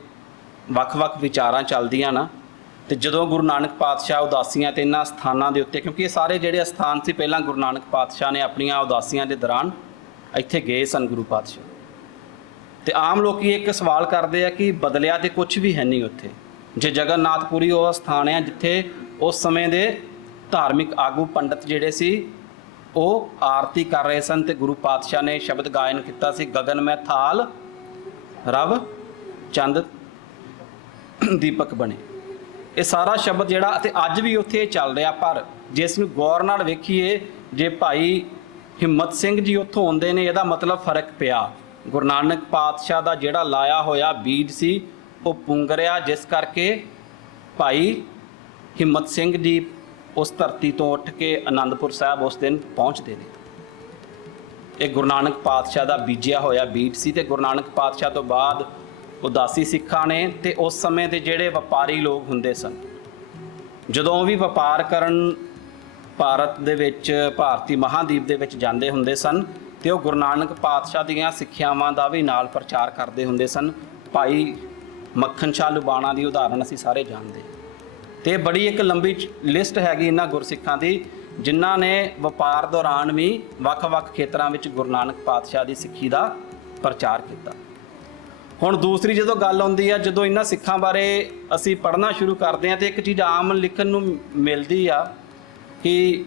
ਵੱਖ-ਵੱਖ ਵਿਚਾਰਾਂ ਚੱਲਦੀਆਂ ਨਾ, ਤੇ ਜਦੋਂ ਗੁਰੂ ਨਾਨਕ ਪਾਤਸ਼ਾਹ ਉਦਾਸੀਆਂ ਤੇ ਇਹਨਾਂ ਸਥਾਨਾਂ ਦੇ ਉੱਤੇ, ਕਿਉਂਕਿ ਇਹ ਸਾਰੇ ਜਿਹੜੇ ਅਸਥਾਨ ਸੀ ਪਹਿਲਾਂ ਗੁਰੂ ਨਾਨਕ ਪਾਤਸ਼ਾਹ ਨੇ ਆਪਣੀਆਂ ਉਦਾਸੀਆਂ ਦੇ ਦੌਰਾਨ ਇੱਥੇ ਗਏ ਸਨ ਗੁਰੂ ਪਾਤਸ਼ਾਹ। ਤੇ ਆਮ ਲੋਕੀ ਇੱਕ ਸਵਾਲ ਕਰਦੇ ਆ ਕਿ ਬਦਲਿਆ ਤੇ ਕੁਝ ਵੀ ਹੈ ਨਹੀਂ ਉੱਥੇ। ਜੇ ਜਗਨਨਾਥਪੁਰੀ ਉਹ ਸਥਾਨ ਹੈ ਜਿੱਥੇ ਉਸ ਸਮੇਂ ਦੇ ਧਾਰਮਿਕ ਆਗੂ ਪੰਡਤ ਜਿਹੜੇ ਸੀ ਉਹ ਆਰਤੀ ਕਰ ਰਹੇ ਸਨ ਤੇ ਗੁਰੂ ਪਾਤਸ਼ਾਹ ਨੇ ਸ਼ਬਦ ਗਾਇਨ ਕੀਤਾ ਸੀ, ਗਗਨ ਮੈਂ ਥਾਲ ਰਵ ਚੰਦ ਦੀਪਕ ਬਣੇ। ਇਹ ਸਾਰਾ ਸ਼ਬਦ ਜਿਹੜਾ ਅਤੇ ਅੱਜ ਵੀ ਉੱਥੇ ਚੱਲ ਰਿਹਾ। ਪਰ ਜੇ ਇਸ ਨੂੰ ਗੌਰ ਨਾਲ ਵੇਖੀਏ, ਜੇ ਭਾਈ ਹਿੰਮਤ ਸਿੰਘ ਜੀ ਉੱਥੋਂ ਆਉਂਦੇ ਨੇ, ਇਹਦਾ ਮਤਲਬ ਫਰਕ ਪਿਆ। ਗੁਰੂ ਨਾਨਕ ਪਾਤਸ਼ਾਹ ਦਾ ਜਿਹੜਾ ਲਾਇਆ ਹੋਇਆ ਬੀਜ ਸੀ ਉਹ ਪੁੰਗਰਿਆ, ਜਿਸ ਕਰਕੇ ਭਾਈ ਹਿੰਮਤ ਸਿੰਘ ਜੀ ਉਸ ਧਰਤੀ ਤੋਂ ਉੱਠ ਕੇ ਅਨੰਦਪੁਰ ਸਾਹਿਬ ਉਸ ਦਿਨ ਪਹੁੰਚਦੇ ਨੇ। ਇਹ ਗੁਰੂ ਨਾਨਕ ਪਾਤਸ਼ਾਹ ਦਾ ਬੀਜਿਆ ਹੋਇਆ ਬੀਜ ਸੀ। ਤੇ ਗੁਰੂ ਨਾਨਕ ਪਾਤਸ਼ਾਹ ਤੋਂ ਬਾਅਦ ਉਦਾਸੀ ਸਿੱਖਾਂ ਨੇ ਤੇ ਉਸ ਸਮੇਂ ਦੇ ਜਿਹੜੇ ਵਪਾਰੀ ਲੋਕ ਹੁੰਦੇ ਸਨ, ਜਦੋਂ ਵੀ ਵਪਾਰ ਕਰਨ ਭਾਰਤ ਦੇ ਵਿੱਚ, ਭਾਰਤੀ ਮਹਾਂਦੀਪ ਦੇ ਵਿੱਚ ਜਾਂਦੇ ਹੁੰਦੇ ਸਨ ਤੇ ਉਹ ਗੁਰੂ ਨਾਨਕ ਪਾਤਸ਼ਾਹ ਦੀਆਂ ਸਿੱਖਿਆਵਾਂ ਦਾ ਵੀ ਨਾਲ ਪ੍ਰਚਾਰ ਕਰਦੇ ਹੁੰਦੇ ਸਨ। ਭਾਈ ਮੱਖਣ ਸ਼ਾਹ ਲੁਬਾਣਾ ਦੀ ਉਦਾਹਰਣ ਅਸੀਂ ਸਾਰੇ ਜਾਣਦੇ। ਤੇ ਬੜੀ ਇੱਕ ਲੰਬੀ ਲਿਸਟ ਹੈਗੀ ਇਹਨਾਂ ਗੁਰਸਿੱਖਾਂ ਦੀ ਜਿਨ੍ਹਾਂ ਨੇ ਵਪਾਰ ਦੌਰਾਨ ਵੀ ਵੱਖ-ਵੱਖ ਖੇਤਰਾਂ ਵਿੱਚ ਗੁਰੂ ਨਾਨਕ ਪਾਤਸ਼ਾਹ ਦੀ ਸਿੱਖੀ ਦਾ ਪ੍ਰਚਾਰ ਕੀਤਾ। ਹੁਣ ਦੂਸਰੀ ਜਦੋਂ ਗੱਲ ਆਉਂਦੀ ਆ, ਜਦੋਂ ਇਹਨਾਂ ਸਿੱਖਾਂ ਬਾਰੇ ਅਸੀਂ ਪੜ੍ਹਨਾ ਸ਼ੁਰੂ ਕਰਦੇ ਹਾਂ ਤੇ ਇੱਕ ਚੀਜ਼ ਆਮ ਲਿਖਣ ਨੂੰ ਮਿਲਦੀ ਆ ਕਿ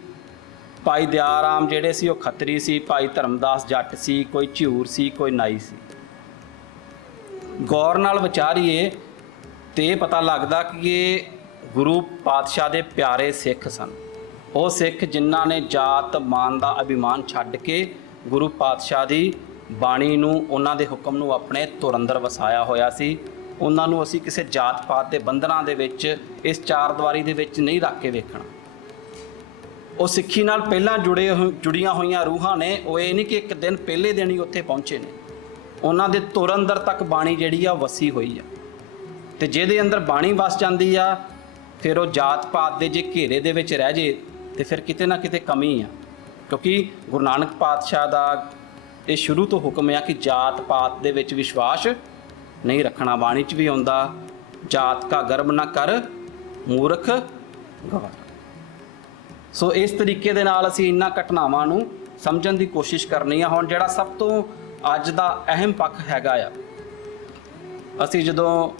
ਭਾਈ ਦਿਆ ਰਾਮ ਜਿਹੜੇ ਸੀ ਉਹ ਖੱਤਰੀ ਸੀ, ਭਾਈ ਧਰਮਦਾਸ ਜੱਟ ਸੀ, ਕੋਈ ਝਿਊਰ ਸੀ, ਕੋਈ ਨਾਈ ਸੀ। ਗੌਰ ਨਾਲ ਵਿਚਾਰੀਏ ਤੇ ਇਹ ਪਤਾ ਲੱਗਦਾ ਕਿ ਇਹ ਗੁਰੂ ਪਾਤਸ਼ਾਹ ਦੇ ਪਿਆਰੇ ਸਿੱਖ ਸਨ। ਉਹ ਸਿੱਖ ਜਿਨ੍ਹਾਂ ਨੇ ਜਾਤ ਮਾਨ ਦਾ ਅਭਿਮਾਨ ਛੱਡ ਕੇ ਗੁਰੂ ਪਾਤਸ਼ਾਹ ਦੀ ਬਾਣੀ ਨੂੰ, ਉਹਨਾਂ ਦੇ ਹੁਕਮ ਨੂੰ ਆਪਣੇ ਧੁਰ ਅੰਦਰ ਵਸਾਇਆ ਹੋਇਆ ਸੀ। ਉਹਨਾਂ ਨੂੰ ਅਸੀਂ ਕਿਸੇ ਜਾਤ ਪਾਤ ਦੇ ਬੰਧਨਾਂ ਦੇ ਵਿੱਚ, ਇਸ ਚਾਰ ਦੀਵਾਰੀ ਦੇ ਵਿੱਚ ਨਹੀਂ ਰੱਖ ਕੇ ਵੇਖਣਾ। ਉਹ ਸਿੱਖੀ ਨਾਲ ਪਹਿਲਾਂ ਜੁੜੀਆਂ ਹੋਈਆਂ ਰੂਹਾਂ ਨੇ। ਉਹ ਇਹ ਨਹੀਂ ਕਿ ਇੱਕ ਦਿਨ ਪਹਿਲੇ ਦਿਨ ਹੀ ਉੱਥੇ ਪਹੁੰਚੇ ਨੇ। ਉਹਨਾਂ ਦੇ ਧੁਰ ਅੰਦਰ ਤੱਕ ਬਾਣੀ ਜਿਹੜੀ ਆ ਵਸੀ ਹੋਈ ਆ। ਤੇ ਜਿਹਦੇ ਅੰਦਰ ਬਾਣੀ ਵਸ ਜਾਂਦੀ ਆ, ਫਿਰ ਉਹ ਜਾਤ ਪਾਤ ਦੇ ਜੇ ਘੇਰੇ ਦੇ ਵਿੱਚ ਰਹਿ ਜੇ ਤੇ ਫਿਰ ਕਿਤੇ ਨਾ ਕਿਤੇ ਕਮੀ ਆ। ਕਿਉਂਕਿ ਗੁਰੂ ਨਾਨਕ ਪਾਤਸ਼ਾਹ ਦਾ ਇਹ ਸ਼ੁਰੂ ਤੋਂ ਹੁਕਮ ਆ ਕਿ ਜਾਤ ਪਾਤ ਦੇ ਵਿੱਚ ਵਿਸ਼ਵਾਸ ਨਹੀਂ ਰੱਖਣਾ। ਬਾਣੀ 'ਚ ਵੀ ਆਉਂਦਾ, ਜਾਤ ਕਾ ਗਰਬ ਨਾ ਕਰ ਮੂਰਖ ਗਵਾਰ। ਸੋ ਇਸ ਤਰੀਕੇ ਦੇ ਨਾਲ ਅਸੀਂ ਇਹਨਾਂ ਘਟਨਾਵਾਂ ਨੂੰ ਸਮਝਣ ਦੀ ਕੋਸ਼ਿਸ਼ ਕਰਨੀ ਆ। ਹੁਣ ਜਿਹੜਾ ਸਭ ਤੋਂ ਅੱਜ ਦਾ ਅਹਿਮ ਪੱਖ ਹੈਗਾ ਆ, ਅਸੀਂ ਜਦੋਂ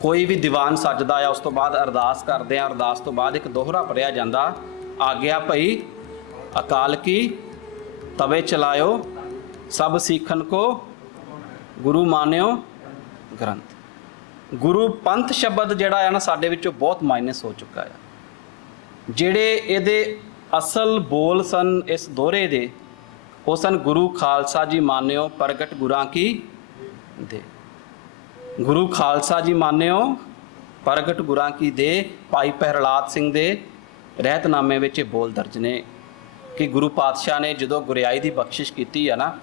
ਕੋਈ ਵੀ ਦੀਵਾਨ ਸੱਜਦਾ ਆ ਉਸ ਤੋਂ ਬਾਅਦ ਅਰਦਾਸ ਕਰਦੇ ਆ। ਅਰਦਾਸ ਤੋਂ ਬਾਅਦ ਇੱਕ ਦੋਹਰਾ ਪੜ੍ਹਿਆ ਜਾਂਦਾ, ਆਗਿਆ ਭਈ ਅਕਾਲ ਕੀ ਤਵੇ ਚਲਾਇਓ, ਸਭ ਸਿੱਖਨ ਕੋ ਗੁਰੂ ਮਾਨਿਓ ਗ੍ਰੰਥ। ਗੁਰੂ ਪੰਥ ਸ਼ਬਦ ਜਿਹੜਾ ਆ ਨਾ ਸਾਡੇ ਵਿੱਚੋਂ ਬਹੁਤ ਮਾਈਨਸ ਹੋ ਚੁੱਕਾ ਆ। ਜਿਹੜੇ ਇਹਦੇ ਅਸਲ ਬੋਲ ਸਨ ਇਸ ਦੋਹਰੇ ਦੇ, ਉਹ ਸਨ ਗੁਰੂ ਖਾਲਸਾ ਜੀ ਮਾਨਿਓ ਪ੍ਰਗਟ ਗੁਰਾਂ ਕੀ ਦੇ। ਗੁਰੂ ਖਾਲਸਾ ਜੀ ਮਾਨਿਓ ਪ੍ਰਗਟ ਗੁਰਾਂ ਕੀ ਦੇ। ਭਾਈ ਪ੍ਰਹਲਾਦ ਸਿੰਘ ਦੇ ਰਹਿਤਨਾਮੇ ਵਿੱਚ ਇਹ ਬੋਲ ਦਰਜ ਨੇ ਕਿ ਗੁਰੂ ਪਾਤਸ਼ਾਹ ਨੇ ਜਦੋਂ ਗੁਰਿਆਈ ਦੀ ਬਖਸ਼ਿਸ਼ ਕੀਤੀ ਆ ਨਾ,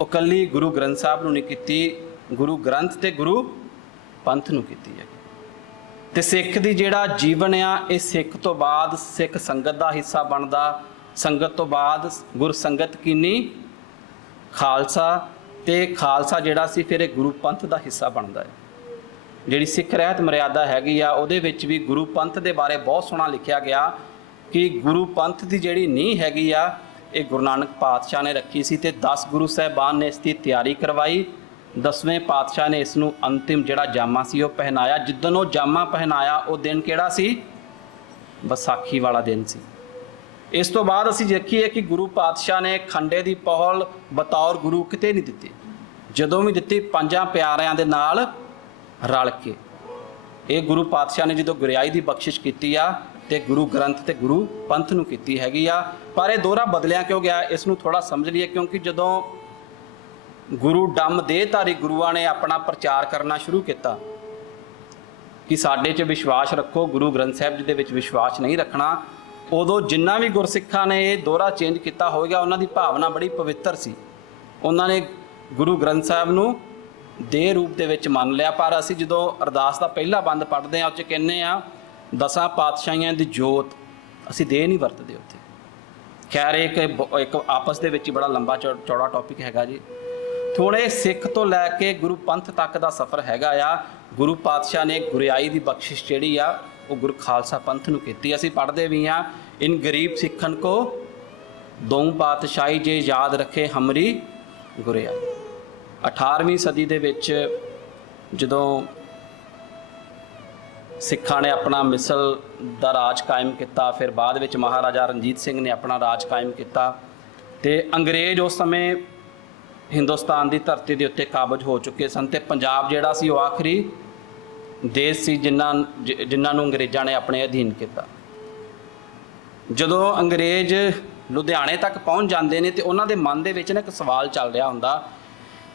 ਉਹ ਇਕੱਲੀ ਗੁਰੂ ਗ੍ਰੰਥ ਸਾਹਿਬ ਨੂੰ ਨਹੀਂ ਕੀਤੀ, ਗੁਰੂ ਗ੍ਰੰਥ ਤੇ ਗੁਰੂ ਪੰਥ ਨੂੰ ਕੀਤੀ ਹੈ। ਤੇ ਸਿੱਖ ਦੀ ਜਿਹੜਾ ਜੀਵਨ ਆ, ਇਹ ਸਿੱਖ ਤੋਂ ਬਾਅਦ ਸਿੱਖ ਸੰਗਤ ਦਾ ਹਿੱਸਾ ਬਣਦਾ, ਸੰਗਤ ਤੋਂ ਬਾਅਦ ਗੁਰ ਸੰਗਤ ਕੀਨੀ ਖਾਲਸਾ, ਤੇ ਖਾਲਸਾ ਜਿਹੜਾ ਸੀ ਫਿਰ ਇਹ ਗੁਰੂ ਪੰਥ ਦਾ ਹਿੱਸਾ ਬਣਦਾ ਹੈ। ਜਿਹੜੀ ਸਿੱਖ ਰਹਿਤ ਮਰਿਆਦਾ ਹੈਗੀ ਆ, ਉਹਦੇ ਵਿੱਚ ਵੀ ਗੁਰੂ ਪੰਥ ਦੇ ਬਾਰੇ ਬਹੁਤ ਸੋਹਣਾ ਲਿਖਿਆ ਗਿਆ ਕਿ ਗੁਰੂ ਪੰਥ ਦੀ ਜਿਹੜੀ ਨੀਂਹ ਹੈਗੀ ਆ, ਇਹ ਗੁਰੂ ਨਾਨਕ ਪਾਤਸ਼ਾਹ ਨੇ ਰੱਖੀ ਸੀ ਤੇ 10 ਗੁਰੂ ਸਾਹਿਬਾਨ ਨੇ ਇਸ ਦੀ ਤਿਆਰੀ ਕਰਵਾਈ। 10ਵੇਂ ਪਾਤਸ਼ਾਹ ਨੇ ਇਸ ਨੂੰ ਅੰਤਿਮ ਜਿਹੜਾ ਜਾਮਾ ਸੀ ਉਹ ਪਹਿਨਾਇਆ। ਜਿੱਦਣ ਉਹ ਜਾਮਾ ਪਹਿਨਾਇਆ, ਉਹ ਦਿਨ ਕਿਹੜਾ ਸੀ? ਵਿਸਾਖੀ ਵਾਲਾ ਦਿਨ ਸੀ। ਇਸ ਤੋਂ ਬਾਅਦ ਅਸੀਂ ਦੇਖੀਏ ਕਿ ਗੁਰੂ ਪਾਤਸ਼ਾਹ ਨੇ ਖੰਡੇ ਦੀ ਪਹੁਲ ਬਤੌਰ ਗੁਰੂ ਕਿਤੇ ਨਹੀਂ ਦਿੱਤੀ, ਜਦੋਂ ਵੀ ਦਿੱਤੀ ਪੰਜਾਂ ਪਿਆਰਿਆਂ ਦੇ ਨਾਲ ਰਲ ਕੇ। ਇਹ ਗੁਰੂ ਪਾਤਸ਼ਾਹ ਨੇ ਜਦੋਂ ਗੁਰਿਆਈ ਦੀ ਬਖਸ਼ਿਸ਼ ਕੀਤੀ ਆ ਤੇ ਗੁਰੂ ਗ੍ਰੰਥ ਤੇ ਗੁਰੂ ਪੰਥ ਨੂੰ ਕੀਤੀ ਹੈਗੀ ਆ। ਪਰ ਇਹ ਦੋਹਰਾ ਬਦਲਿਆ ਕਿਉਂ ਗਿਆ, ਇਸ ਨੂੰ ਥੋੜਾ ਸਮਝ ਲਈਏ। ਕਿਉਂਕਿ ਜਦੋਂ ਗੁਰੂ ਡੰਮ ਦੇਹਧਾਰੀ ਗੁਰੂਆਂ ਨੇ ਆਪਣਾ ਪ੍ਰਚਾਰ ਕਰਨਾ ਸ਼ੁਰੂ ਕੀਤਾ ਕਿ ਸਾਡੇ 'ਚ ਵਿਸ਼ਵਾਸ ਰੱਖੋ, ਗੁਰੂ ਗ੍ਰੰਥ ਸਾਹਿਬ ਜੀ ਦੇ ਵਿੱਚ ਵਿਸ਼ਵਾਸ ਨਹੀਂ ਰੱਖਣਾ, ਉਦੋਂ ਜਿੰਨਾ ਵੀ ਗੁਰਸਿੱਖਾਂ ਨੇ ਇਹ ਦੋਹਰਾ ਚੇਂਜ ਕੀਤਾ ਹੋਵੇਗਾ, ਉਹਨਾਂ ਦੀ ਭਾਵਨਾ ਬੜੀ ਪਵਿੱਤਰ ਸੀ। ਉਹਨਾਂ ਨੇ ਗੁਰੂ ਗ੍ਰੰਥ ਸਾਹਿਬ ਨੂੰ ਦੇਹ ਰੂਪ ਦੇ ਵਿੱਚ ਮੰਨ ਲਿਆ। ਪਰ ਅਸੀਂ ਜਦੋਂ ਅਰਦਾਸ ਦਾ ਪਹਿਲਾ ਬੰਦ ਪੜ੍ਹਦੇ ਹਾਂ, ਉਹ 'ਚ ਕਹਿੰਦੇ ਆ 10 ਪਾਤਸ਼ਾਹੀਆਂ ਦੀ ਜੋਤ, ਅਸੀਂ ਦੇਹ ਨਹੀਂ ਵਰਤਦੇ ਉੱਥੇ। ਖੈਰ ਇੱਕ ਆਪਸ ਦੇ ਵਿੱਚ ਹੀ ਬੜਾ ਲੰਬਾ ਚੌੜਾ ਟੌਪਿਕ ਹੈਗਾ ਜੀ। ਥੋੜ੍ਹੇ ਸਿੱਖ ਤੋਂ ਲੈ ਕੇ ਗੁਰੂ ਪੰਥ ਤੱਕ ਦਾ ਸਫ਼ਰ ਹੈਗਾ ਆ। ਗੁਰੂ ਪਾਤਸ਼ਾਹ ਨੇ ਗੁਰਿਆਈ ਦੀ ਬਖਸ਼ਿਸ਼ ਜਿਹੜੀ ਆ, ਉਹ ਗੁਰੂ ਖਾਲਸਾ ਪੰਥ ਨੂੰ ਕੀਤੀ। ਅਸੀਂ ਪੜ੍ਹਦੇ ਵੀ ਹਾਂ, ਇਨ ਗਰੀਬ ਸਿੱਖਣ ਕੋ ਦੋ ਪਾਤਸ਼ਾਹੀ ਜੇ ਯਾਦ ਰੱਖੇ ਹਮਰੀ ਗੁਰਿਆਈ। 18ਵੀਂ ਸਦੀ ਦੇ ਵਿੱਚ ਜਦੋਂ ਸਿੱਖਾਂ ਨੇ ਆਪਣਾ ਮਿਸਲ ਦਾ ਰਾਜ ਕਾਇਮ ਕੀਤਾ, ਫਿਰ ਬਾਅਦ ਵਿੱਚ ਮਹਾਰਾਜਾ ਰਣਜੀਤ ਸਿੰਘ ਨੇ ਆਪਣਾ ਰਾਜ ਕਾਇਮ ਕੀਤਾ ਤੇ ਅੰਗਰੇਜ਼ ਉਸ ਸਮੇਂ ਹਿੰਦੁਸਤਾਨ ਦੀ ਧਰਤੀ ਦੇ ਉੱਤੇ ਕਾਬਜ ਹੋ ਚੁੱਕੇ ਸਨ ਤੇ ਪੰਜਾਬ ਜਿਹੜਾ ਸੀ ਉਹ ਆਖਰੀ ਦੇਸ਼ ਸੀ ਜਿਨ੍ਹਾਂ ਨੂੰ ਅੰਗਰੇਜ਼ਾਂ ਨੇ ਆਪਣੇ ਅਧੀਨ ਕੀਤਾ। ਜਦੋਂ ਅੰਗਰੇਜ਼ ਲੁਧਿਆਣੇ ਤੱਕ ਪਹੁੰਚ ਜਾਂਦੇ ਨੇ ਤੇ ਉਹਨਾਂ ਦੇ ਮਨ ਦੇ ਵਿੱਚ ਨਾ ਇੱਕ ਸਵਾਲ ਚੱਲ ਰਿਹਾ ਹੁੰਦਾ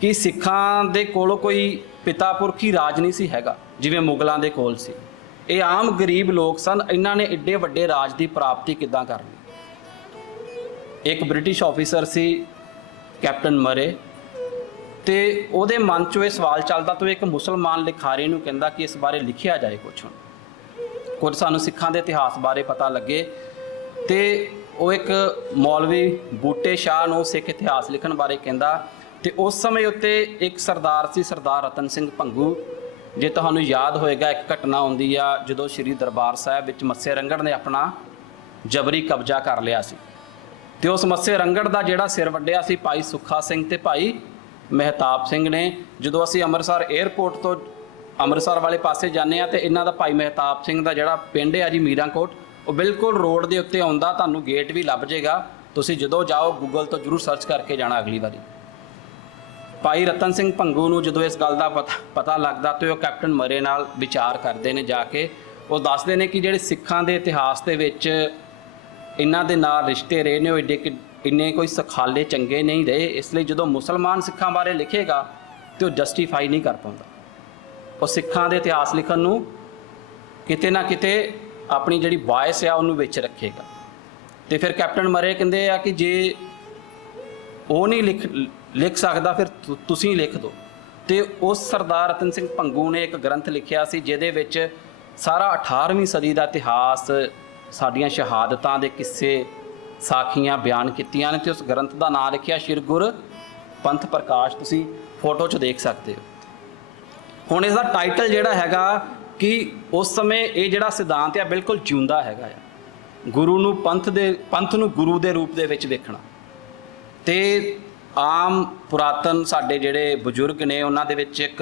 ਕਿ ਸਿੱਖਾਂ ਦੇ ਕੋਲ ਕੋਈ ਪਿਤਾ ਪੁਰਖੀ ਰਾਜ ਨਹੀਂ ਸੀ ਹੈਗਾ ਜਿਵੇਂ ਮੁਗਲਾਂ ਦੇ ਕੋਲ ਸੀ। ਇਹ ਆਮ ਗਰੀਬ ਲੋਕ ਸਨ, ਇਹਨਾਂ ਨੇ ਏਡੇ ਵੱਡੇ ਰਾਜ ਦੀ ਪ੍ਰਾਪਤੀ ਕਿੱਦਾਂ ਕਰਨੀ। ਇੱਕ ਬ੍ਰਿਟਿਸ਼ ਆਫੀਸਰ ਸੀ ਕੈਪਟਨ ਮਰੇ, ਤੇ ਉਹਦੇ ਮਨ 'ਚੋਂ ਇਹ ਸਵਾਲ ਚੱਲਦਾ ਤਾਂ ਇੱਕ ਮੁਸਲਮਾਨ ਲਿਖਾਰੀ ਨੂੰ ਕਹਿੰਦਾ ਕਿ ਇਸ ਬਾਰੇ ਲਿਖਿਆ ਜਾਏ ਕੁਝ ਸਾਨੂੰ ਸਿੱਖਾਂ ਦੇ ਇਤਿਹਾਸ ਬਾਰੇ ਪਤਾ ਲੱਗੇ। ਤੇ ਉਹ ਇੱਕ ਮੌਲਵੀ ਬੂਟੇ ਸ਼ਾਹ ਨੂੰ ਸਿੱਖ ਇਤਿਹਾਸ ਲਿਖਣ ਬਾਰੇ ਕਹਿੰਦਾ। ਤੇ ਉਸ ਸਮੇਂ ਉੱਤੇ ਇੱਕ ਸਰਦਾਰ ਸੀ, ਸਰਦਾਰ ਰਤਨ ਸਿੰਘ ਭੰਗੂ। ਜੇ ਤੁਹਾਨੂੰ ਯਾਦ ਹੋਏਗਾ, ਇੱਕ ਘਟਨਾ ਆਉਂਦੀ ਆ ਜਦੋਂ ਸ਼੍ਰੀ ਦਰਬਾਰ ਸਾਹਿਬ ਵਿੱਚ ਮੱਸੇ ਰੰਗੜ ਨੇ ਆਪਣਾ ਜਬਰੀ ਕਬਜ਼ਾ ਕਰ ਲਿਆ ਸੀ ਤੇ ਉਸ ਮੱਸੇ ਰੰਗੜ ਦਾ ਜਿਹੜਾ ਸਿਰ ਵੱਢਿਆ ਸੀ ਭਾਈ ਸੁੱਖਾ ਸਿੰਘ ਤੇ ਭਾਈ ਮਹਿਤਾਬ ਸਿੰਘ ਨੇ। ਜਦੋਂ ਅਸੀਂ ਅੰਮ੍ਰਿਤਸਰ 에ਅਰਪੋਰਟ ਤੋਂ ਅੰਮ੍ਰਿਤਸਰ ਵਾਲੇ ਪਾਸੇ ਜਾਂਦੇ ਆ ਤੇ ਇਹਨਾਂ ਦਾ ਭਾਈ ਮਹਿਤਾਬ ਸਿੰਘ ਦਾ ਜਿਹੜਾ ਪਿੰਡ ਆ ਜੀ ਮੀਰਾਂਕੋਟ, ਉਹ ਬਿਲਕੁਲ ਰੋਡ ਦੇ ਉੱਤੇ ਆਉਂਦਾ, ਤੁਹਾਨੂੰ ਗੇਟ ਵੀ ਲੱਭ ਜਾਏਗਾ। ਤੁਸੀਂ ਜਦੋਂ ਜਾਓ ਗੂਗਲ ਤੋਂ ਜ਼ਰੂਰ ਸਰਚ ਕਰਕੇ ਜਾਣਾ ਅਗਲੀ ਵਾਰੀ। ਭਾਈ ਰਤਨ ਸਿੰਘ ਭੰਗੂ ਨੂੰ ਜਦੋਂ ਇਸ ਗੱਲ ਦਾ ਪਤਾ ਲੱਗਦਾ ਤੇ ਉਹ ਕੈਪਟਨ ਮਰੇ ਨਾਲ ਵਿਚਾਰ ਕਰਦੇ ਨੇ ਜਾ ਕੇ। ਉਹ ਦੱਸਦੇ ਨੇ ਕਿ ਜਿਹੜੇ ਸਿੱਖਾਂ ਦੇ ਇਤਿਹਾਸ ਦੇ ਵਿੱਚ ਇਹਨਾਂ ਦੇ ਨਾਲ ਰਿਸ਼ਤੇ ਰਹੇ ਨੇ, ਉਹ ਇੰਨੇ ਕੋਈ ਸਖਾਲੇ ਚੰਗੇ ਨਹੀਂ ਰਹੇ। ਇਸ ਲਈ ਜਦੋਂ ਮੁਸਲਮਾਨ ਸਿੱਖਾਂ ਬਾਰੇ ਲਿਖੇਗਾ ਤੇ ਉਹ ਜਸਟੀਫਾਈ ਨਹੀਂ ਕਰ ਪਾਉਂਦਾ। ਉਹ ਸਿੱਖਾਂ ਦੇ ਇਤਿਹਾਸ ਲਿਖਣ ਨੂੰ ਕਿਤੇ ਨਾ ਕਿਤੇ ਆਪਣੀ ਜਿਹੜੀ ਵਾਇਸ ਆ ਉਹਨੂੰ ਵਿੱਚ ਰੱਖੇਗਾ। ਤੇ ਫਿਰ ਕੈਪਟਨ ਮਰੇ ਕਹਿੰਦੇ ਆ ਕਿ ਜੇ ਉਹ ਨਹੀਂ ਲਿਖ ਸਕਦਾ ਫਿਰ ਤੁਸੀਂ ਲਿਖ ਦਿਓ। ਤੇ ਉਸ ਸਰਦਾਰ ਰਤਨ ਸਿੰਘ ਭੰਗੂ ਨੇ ਇੱਕ ਗ੍ਰੰਥ ਲਿਖਿਆ ਸੀ ਜਿਹਦੇ ਵਿੱਚ ਸਾਰਾ 18ਵੀਂ ਸਦੀ ਦਾ ਇਤਿਹਾਸ, ਸਾਡੀਆਂ ਸ਼ਹਾਦਤਾਂ ਦੇ ਕਿੱਸੇ, ਸਾਖੀਆਂ ਬਿਆਨ ਕੀਤੀਆਂ ਨੇ। ਤੇ ਉਸ ਗ੍ਰੰਥ ਦਾ ਨਾਮ ਲਿਖਿਆ ਸ਼੍ਰੀ ਗੁਰ ਪੰਥ ਪ੍ਰਕਾਸ਼। ਤੁਸੀਂ ਫੋਟੋ 'ਚ ਦੇਖ ਸਕਦੇ ਹੋ। ਹੁਣ ਇਸ ਦਾ ਟਾਈਟਲ ਜਿਹੜਾ ਹੈਗਾ ਕਿ ਉਸ ਸਮੇਂ ਇਹ ਜਿਹੜਾ ਸਿਧਾਂਤ ਆ ਬਿਲਕੁਲ ਜਿਉਂਦਾ ਹੈਗਾ ਆ, ਗੁਰੂ ਨੂੰ ਪੰਥ ਨੂੰ ਗੁਰੂ ਦੇ ਰੂਪ ਦੇ ਵਿੱਚ ਵੇਖਣਾ। ਤੇ ਆਮ ਪੁਰਾਤਨ ਸਾਡੇ ਜਿਹੜੇ ਬਜ਼ੁਰਗ ਨੇ ਉਹਨਾਂ ਦੇ ਵਿੱਚ ਇੱਕ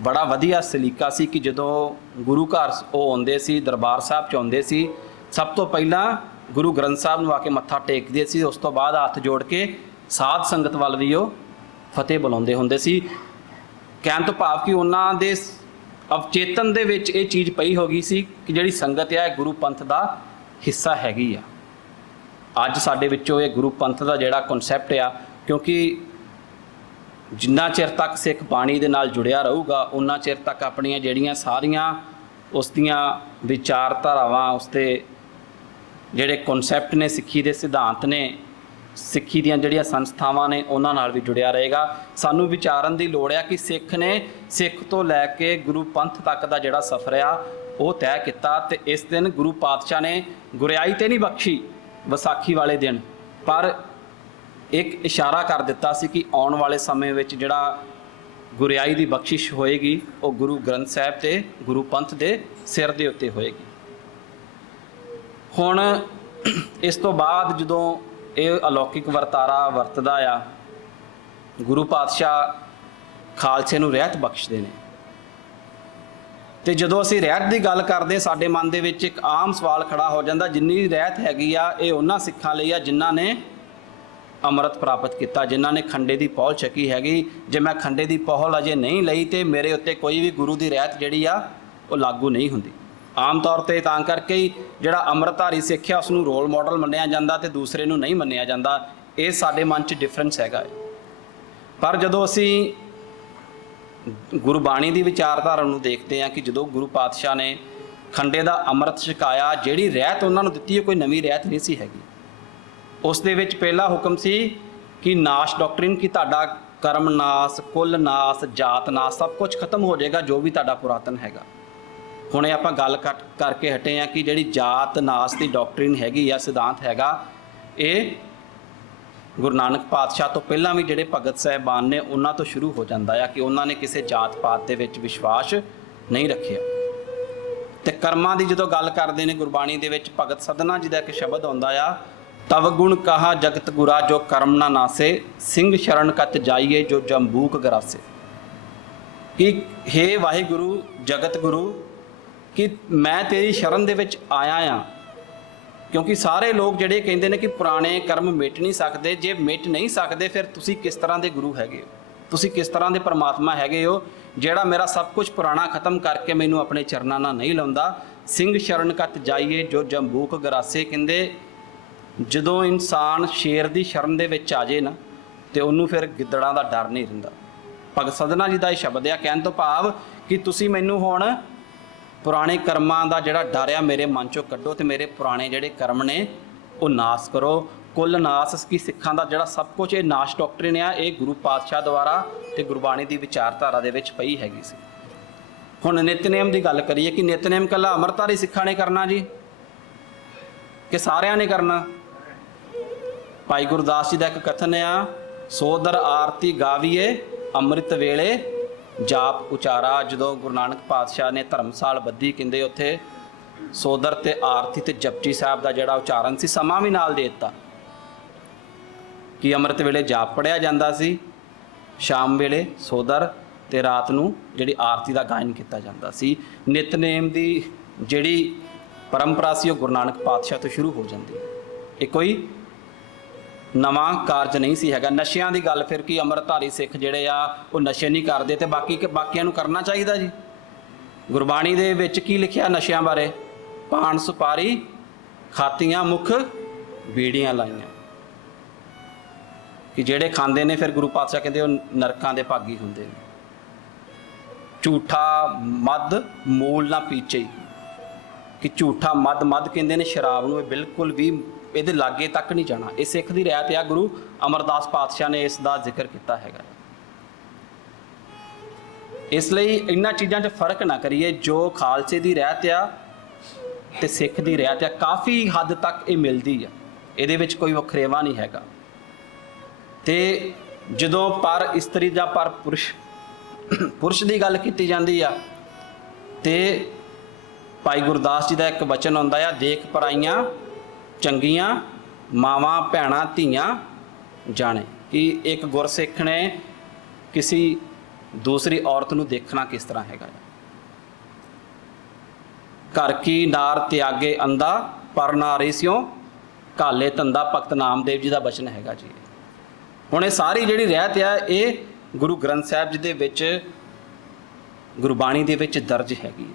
ਬੜਾ ਵਧੀਆ ਸਲੀਕਾ ਸੀ ਕਿ ਜਦੋਂ ਗੁਰੂ ਘਰ ਉਹ ਆਉਂਦੇ ਸੀ, ਦਰਬਾਰ ਸਾਹਿਬ 'ਚ ਆਉਂਦੇ ਸੀ, ਸਭ ਤੋਂ ਪਹਿਲਾਂ ਗੁਰੂ ਗ੍ਰੰਥ ਸਾਹਿਬ ਨੂੰ ਆ ਕੇ ਮੱਥਾ ਟੇਕਦੇ ਸੀ। ਉਸ ਤੋਂ ਬਾਅਦ ਹੱਥ ਜੋੜ ਕੇ ਸਾਧ ਸੰਗਤ ਵੱਲ ਵੀ ਉਹ ਫਤਿਹ ਬੁਲਾਉਂਦੇ ਹੁੰਦੇ ਸੀ। ਕਹਿਣ ਤੋਂ ਭਾਵ ਕਿ ਉਹਨਾਂ ਦੇ ਅਵਚੇਤਨ ਦੇ ਵਿੱਚ ਇਹ ਚੀਜ਼ ਪਈ ਹੋ ਗਈ ਸੀ ਕਿ ਜਿਹੜੀ ਸੰਗਤ ਆ ਇਹ ਗੁਰੂ ਪੰਥ ਦਾ ਹਿੱਸਾ ਹੈਗੀ ਆ। ਅੱਜ ਸਾਡੇ ਵਿੱਚੋਂ ਇਹ ਗੁਰੂ ਪੰਥ ਦਾ ਜਿਹੜਾ ਕਨਸੈਪਟ ਆ, ਕਿਉਂਕਿ ਜਿੰਨਾ ਚਿਰ ਤੱਕ ਸਿੱਖ ਬਾਣੀ ਦੇ ਨਾਲ ਜੁੜਿਆ ਰਹੂਗਾ ਉਹਨਾਂ ਚਿਰ ਤੱਕ ਆਪਣੀਆਂ ਜਿਹੜੀਆਂ ਸਾਰੀਆਂ ਉਸ ਦੀਆਂ ਵਿਚਾਰਧਾਰਾਵਾਂ, ਉਸ 'ਤੇ ਜਿਹੜੇ ਕਨਸੈਪਟ ਨੇ, ਸਿੱਖੀ ਦੇ ਸਿਧਾਂਤ ਨੇ, ਸਿੱਖੀ ਦੀਆਂ ਜਿਹੜੀਆਂ ਸੰਸਥਾਵਾਂ ਨੇ ਉਹਨਾਂ ਨਾਲ ਵੀ ਜੁੜਿਆ ਰਹੇਗਾ। ਸਾਨੂੰ ਵਿਚਾਰਨ ਦੀ ਲੋੜ ਆ ਕਿ ਸਿੱਖ ਨੇ ਸਿੱਖ ਤੋਂ ਲੈ ਕੇ ਗੁਰੂ ਪੰਥ ਤੱਕ ਦਾ ਜਿਹੜਾ ਸਫ਼ਰ ਆ ਉਹ ਤੈਅ ਕੀਤਾ। ਤੇ ਇਸ ਦਿਨ ਗੁਰੂ ਪਾਤਸ਼ਾਹ ਨੇ ਗੁਰਿਆਈ ਤੇ ਨਹੀਂ ਬਖਸ਼ੀ ਵਿਸਾਖੀ ਵਾਲੇ ਦਿਨ, ਪਰ ਇੱਕ ਇਸ਼ਾਰਾ ਕਰ ਦਿੱਤਾ ਸੀ ਕਿ ਆਉਣ ਵਾਲੇ ਸਮੇਂ ਵਿੱਚ ਜਿਹੜਾ ਗੁਰਿਆਈ ਦੀ ਬਖਸ਼ਿਸ਼ ਹੋਏਗੀ ਉਹ ਗੁਰੂ ਗ੍ਰੰਥ ਸਾਹਿਬ ਤੇ ਗੁਰੂ ਪੰਥ ਦੇ ਸਿਰ ਦੇ ਉੱਤੇ ਹੋਏਗੀ। ਹੁਣ ਇਸ ਤੋਂ ਬਾਅਦ ਜਦੋਂ ਇਹ ਅਲੌਕਿਕ ਵਰਤਾਰਾ ਵਰਤਦਾ ਆ, ਗੁਰੂ ਪਾਤਸ਼ਾਹ ਖਾਲਸੇ ਨੂੰ ਰਹਿਤ ਬਖਸ਼ਦੇ ਨੇ। ਤੇ ਜਦੋਂ ਅਸੀਂ ਰਹਿਤ ਦੀ ਗੱਲ ਕਰਦੇ, ਸਾਡੇ ਮਨ ਦੇ ਵਿੱਚ ਇੱਕ ਆਮ ਸਵਾਲ ਖੜਾ ਹੋ ਜਾਂਦਾ, ਜਿੰਨੀ ਰਹਿਤ ਹੈਗੀ ਆ ਇਹ ਉਹਨਾਂ ਸਿੱਖਾਂ ਲਈ ਆ ਜਿਨ੍ਹਾਂ ਨੇ ਅੰਮ੍ਰਿਤ ਪ੍ਰਾਪਤ ਕੀਤਾ, ਜਿਨ੍ਹਾਂ ਨੇ ਖੰਡੇ ਦੀ ਪਹੁਲ ਛਕੀ ਹੈਗੀ। ਜੇ ਮੈਂ ਖੰਡੇ ਦੀ ਪਹੁਲ ਅਜੇ ਨਹੀਂ ਲਈ ਤੇ ਮੇਰੇ ਉੱਤੇ ਕੋਈ ਵੀ ਗੁਰੂ ਦੀ ਰਹਿਤ ਜਿਹੜੀ ਆ ਉਹ ਲਾਗੂ ਨਹੀਂ ਹੁੰਦੀ। ਆਮ ਤੌਰ ਤੇ ਤਾਂ ਕਰਕੇ ਹੀ ਜਿਹੜਾ ਅੰਮ੍ਰਿਤਧਾਰੀ ਸਿੱਖ ਆ ਉਸ ਨੂੰ ਰੋਲ ਮਾਡਲ ਮੰਨਿਆ ਜਾਂਦਾ ਤੇ ਦੂਸਰੇ ਨੂੰ ਨਹੀਂ ਮੰਨਿਆ ਜਾਂਦਾ। ਇਹ ਸਾਡੇ ਮਨ 'ਚ ਡਿਫਰੈਂਸ ਹੈਗਾ। ਪਰ ਜਦੋਂ ਅਸੀਂ ਗੁਰਬਾਣੀ ਦੀ ਵਿਚਾਰਧਾਰਾ ਨੂੰ ਦੇਖਦੇ ਹਾਂ ਕਿ ਜਦੋਂ ਗੁਰੂ ਪਾਤਸ਼ਾਹ ਨੇ ਖੰਡੇ ਦਾ ਅੰਮ੍ਰਿਤ ਛਕਾਇਆ, ਜਿਹੜੀ ਰਹਿਤ ਉਹਨਾਂ ਨੂੰ ਦਿੱਤੀ ਹੈ ਕੋਈ ਨਵੀਂ ਰਹਿਤ ਨਹੀਂ ਸੀ ਹੈਗੀ। ਉਸ ਦੇ ਵਿੱਚ ਪਹਿਲਾ ਹੁਕਮ ਸੀ ਕਿ ਨਾਸ਼ ਡਾਕਟਰਿਨ, ਕਿ ਤੁਹਾਡਾ ਕਰਮ ਨਾਸ, ਕੁੱਲ ਨਾਸ, ਜਾਤ ਨਾਸ ਸਭ ਕੁਝ ਖਤਮ ਹੋ ਜਾਏਗਾ ਜੋ ਵੀ ਤੁਹਾਡਾ ਪੁਰਾਤਨ ਹੈਗਾ। ਹੁਣੇ ਆਪਾਂ ਗੱਲ ਕਰਕੇ ਹਟੇ ਹਾਂ ਕਿ ਜਿਹੜੀ ਜਾਤ ਨਾਸ ਦੀ ਡਾਕਟਰਿਨ ਹੈਗੀ ਆ, ਸਿਧਾਂਤ ਹੈਗਾ, ਇਹ ਗੁਰੂ ਨਾਨਕ ਪਾਤਸ਼ਾਹ ਤੋਂ ਪਹਿਲਾਂ ਵੀ ਜਿਹੜੇ ਭਗਤ ਸਾਹਿਬਾਨ ਨੇ ਉਹਨਾਂ ਤੋਂ ਸ਼ੁਰੂ ਹੋ ਜਾਂਦਾ ਆ ਕਿ ਉਹਨਾਂ ਨੇ ਕਿਸੇ ਜਾਤ ਪਾਤ ਦੇ ਵਿੱਚ ਵਿਸ਼ਵਾਸ ਨਹੀਂ ਰੱਖਿਆ। ਤੇ ਕਰਮਾਂ ਦੀ ਜਦੋਂ ਗੱਲ ਕਰਦੇ ਨੇ ਗੁਰਬਾਣੀ ਦੇ ਵਿੱਚ, ਭਗਤ ਸਦਨਾ ਜੀ ਦਾ ਇੱਕ ਸ਼ਬਦ ਆਉਂਦਾ ਆ, ਤਵ ਗੁਣ ਕਹਾ ਜਗਤ ਗੁਰਾ ਜੋ ਕਰਮ ਨਾ ਨਾਸੇ, ਸਿੰਘ ਸ਼ਰਨ ਕਤ ਜਾਈਏ ਜੋ ਜੰਬੂਕ ਗਰਾਸੇ। ਕਿ ਹੇ ਵਾਹਿਗੁਰੂ ਜਗਤ ਗੁਰੂ, ਕਿ ਮੈਂ ਤੇਰੀ ਸ਼ਰਨ ਦੇ ਵਿੱਚ ਆਇਆ ਆ, ਕਿਉਂਕਿ ਸਾਰੇ ਲੋਕ ਜਿਹੜੇ ਕਹਿੰਦੇ ਨੇ ਕਿ ਪੁਰਾਣੇ ਕਰਮ ਮਿਟ ਨਹੀਂ ਸਕਦੇ। ਜੇ ਮਿਟ ਨਹੀਂ ਸਕਦੇ ਫਿਰ ਤੁਸੀਂ ਕਿਸ ਤਰ੍ਹਾਂ ਦੇ ਗੁਰੂ ਹੈਗੇ ਹੋ, ਤੁਸੀਂ ਕਿਸ ਤਰ੍ਹਾਂ ਦੇ ਪਰਮਾਤਮਾ ਹੈਗੇ ਹੋ ਜਿਹੜਾ ਮੇਰਾ ਸਭ ਕੁਝ ਪੁਰਾਣਾ ਖਤਮ ਕਰਕੇ ਮੈਨੂੰ ਆਪਣੇ ਚਰਨਾਂ ਨਾਲ ਨਹੀਂ ਲਾਉਂਦਾ। ਸਿੰਘ ਸ਼ਰਨ ਕਤ ਜਾਈਏ ਜੋ ਜੰਬੂਕ ਗਰਾਸੇ। ਕਹਿੰਦੇ ਜਦੋਂ ਇਨਸਾਨ ਸ਼ੇਰ ਦੀ ਸ਼ਰਨ ਦੇ ਵਿੱਚ ਆ ਜੇ ਨਾ ਤੇ ਉਹਨੂੰ ਫਿਰ ਗਿੱਦੜਾਂ ਦਾ ਡਰ ਨਹੀਂ ਰਹਿੰਦਾ। ਭਗਤ ਸਦਨਾ ਜੀ ਦਾ ਇਹ ਸ਼ਬਦ ਆ, ਕਹਿਣ ਤੋਂ ਭਾਵ ਕਿ ਤੁਸੀਂ ਮੈਨੂੰ ਹੁਣ ਪੁਰਾਣੇ ਕਰਮਾਂ ਦਾ ਜਿਹੜਾ ਡਰ ਆ ਮੇਰੇ ਮਨ ਚੋਂ ਕੱਢੋ ਤੇ ਮੇਰੇ ਪੁਰਾਣੇ ਜਿਹੜੇ ਕਰਮ ਨੇ ਉਹ ਨਾਸ ਕਰੋ। ਕੁੱਲ ਨਾਸ ਕੀ ਸਿੱਖਾਂ ਦਾ ਜਿਹੜਾ ਸਭ ਕੁਝ ਇਹ ਨਾਸ਼ ਡਾਕਟਰਿਨ ਆ, ਇਹ ਗੁਰੂ ਪਾਤਸ਼ਾਹ ਦੁਆਰਾ ਤੇ ਗੁਰਬਾਣੀ ਦੀ ਵਿਚਾਰਧਾਰਾ ਦੇ ਵਿੱਚ ਪਈ ਹੈਗੀ ਸੀ। ਹੁਣ ਨਿਤਨੇਮ ਦੀ ਗੱਲ ਕਰੀਏ ਕਿ ਨਿਤਨੇਮ ਇਕੱਲਾ ਅੰਮ੍ਰਿਤਧਾਰੀ ਸਿੱਖਾਂ ਨੇ ਕਰਨਾ ਜੀ ਕਿ ਸਾਰਿਆਂ ਨੇ ਕਰਨਾ? ਭਾਈ ਗੁਰਦਾਸ ਜੀ ਦਾ ਇੱਕ ਕਥਨ ਆ, ਸੋਦਰ ਆਰਤੀ ਗਾਵੀਏ ਅੰਮ੍ਰਿਤ ਵੇਲੇ ਜਾਪ ਉਚਾਰਾ। ਜਦੋਂ ਗੁਰੂ ਨਾਨਕ ਪਾਤਸ਼ਾਹ ਨੇ ਧਰਮਸਾਲ ਬੱਧੀ, ਕਹਿੰਦੇ ਉੱਥੇ ਸੋਦਰ ਤੇ ਆਰਤੀ ਤੇ ਜਪਜੀ ਸਾਹਿਬ ਦਾ ਜਿਹੜਾ ਉਚਾਰਨ ਸੀ, ਸਮਾਂ ਵੀ ਨਾਲ ਦੇ ਦਿੱਤਾ ਕਿ ਅੰਮ੍ਰਿਤ ਵੇਲੇ ਜਾਪ ਪੜਿਆ ਜਾਂਦਾ ਸੀ, ਸ਼ਾਮ ਵੇਲੇ ਸੋਦਰ ਤੇ ਰਾਤ ਨੂੰ ਜਿਹੜੀ ਆਰਤੀ ਦਾ ਗਾਇਨ ਕੀਤਾ ਜਾਂਦਾ ਸੀ। ਨਿਤਨੇਮ ਦੀ ਜਿਹੜੀ ਪਰੰਪਰਾ ਸੀ ਉਹ ਗੁਰੂ ਨਾਨਕ ਪਾਤਸ਼ਾਹ ਤੋਂ ਸ਼ੁਰੂ ਹੋ ਜਾਂਦੀ। ਇਹ ਕੋਈ ਨਵਾਂ ਕਾਰਜ ਨਹੀਂ ਸੀ ਹੈਗਾ। ਨਸ਼ਿਆਂ ਦੀ ਗੱਲ ਫਿਰ ਕੀ, ਅੰਮ੍ਰਿਤਧਾਰੀ ਸਿੱਖ ਜਿਹੜੇ ਆ ਉਹ ਨਸ਼ੇ ਨਹੀਂ ਕਰਦੇ ਤੇ ਬਾਕੀਆਂ ਨੂੰ ਕਰਨਾ ਚਾਹੀਦਾ ਜੀ। ਗੁਰਬਾਣੀ ਦੇ ਵਿੱਚ ਕੀ ਲਿਖਿਆ ਨਸ਼ਿਆਂ ਬਾਰੇ? ਪਾਨ ਸੁਪਾਰੀ ਖਾਤੀਆਂ ਮੁਖ ਬੀੜੀਆਂ ਲਾਈਆਂ। ਕਿ ਜਿਹੜੇ ਖਾਂਦੇ ਨੇ ਫਿਰ ਗੁਰੂ ਪਾਤਸ਼ਾਹ ਕਹਿੰਦੇ ਉਹ ਨਰਕਾਂ ਦੇ ਭਾਗੀ ਹੁੰਦੇ ਨੇ। ਝੂਠਾ ਮਦ ਮੂਲ ਨਾ ਪੀਚੇ, ਕਿ ਝੂਠਾ ਮਦ ਕਹਿੰਦੇ ਨੇ ਸ਼ਰਾਬ ਨੂੰ, ਇਹ ਬਿਲਕੁਲ ਵੀ ਇਹਦੇ ਲਾਗੇ ਤੱਕ ਨਹੀਂ ਜਾਣਾ। ਇਹ ਸਿੱਖ ਦੀ ਰਹਿਤ ਆ। ਗੁਰੂ ਅਮਰਦਾਸ ਪਾਤਸ਼ਾਹ ਨੇ ਇਸ ਦਾ ਜ਼ਿਕਰ ਕੀਤਾ ਹੈਗਾ। ਇਸ ਲਈ ਇਹਨਾਂ ਚੀਜ਼ਾਂ 'ਚ ਫਰਕ ਨਾ ਕਰੀਏ। ਜੋ ਖਾਲਸੇ ਦੀ ਰਹਿਤ ਆ ਤੇ ਸਿੱਖ ਦੀ ਰਹਿਤ ਆ, ਕਾਫੀ ਹੱਦ ਤੱਕ ਇਹ ਮਿਲਦੀ ਆ, ਇਹਦੇ ਵਿੱਚ ਕੋਈ ਵਖਰੇਵਾ ਨਹੀਂ ਹੈਗਾ। ਤੇ ਜਦੋਂ ਪਰ ਇਸਤਰੀ ਜਾਂ ਪਰ ਪੁਰਸ਼ ਦੀ ਗੱਲ ਕੀਤੀ ਜਾਂਦੀ ਆ ਤੇ ਭਾਈ ਗੁਰਦਾਸ ਜੀ ਦਾ ਇੱਕ ਬਚਨ ਆਉਂਦਾ ਆ, ਦੇਖ ਪਰਾਈਆਂ ਚੰਗੀਆਂ ਮਾਵਾਂ ਭੈਣਾਂ ਧੀਆਂ ਜਾਣੇ। ਕਿ ਇੱਕ ਗੁਰਸਿੱਖ ਨੇ ਕਿਸੇ ਦੂਸਰੀ ਔਰਤ ਨੂੰ ਦੇਖਣਾ ਕਿਸ ਤਰ੍ਹਾਂ ਹੈਗਾ। ਘਰ ਕੀ ਨਾਰ ਤਿਆਗੇ ਅੰਦਾ ਪਰ ਨਾਰੀ ਸਿਓ ਕਾਲੇ ਧੰਦਾ, ਭਗਤ ਨਾਮਦੇਵ ਜੀ ਦਾ ਬਚਨ ਹੈਗਾ ਜੀ। ਹੁਣ ਇਹ ਸਾਰੀ ਜਿਹੜੀ ਰਹਿਤ ਆ ਇਹ ਗੁਰੂ ਗ੍ਰੰਥ ਸਾਹਿਬ ਜੀ ਦੇ ਵਿੱਚ, ਗੁਰਬਾਣੀ ਦੇ ਵਿੱਚ ਦਰਜ ਹੈਗੀ।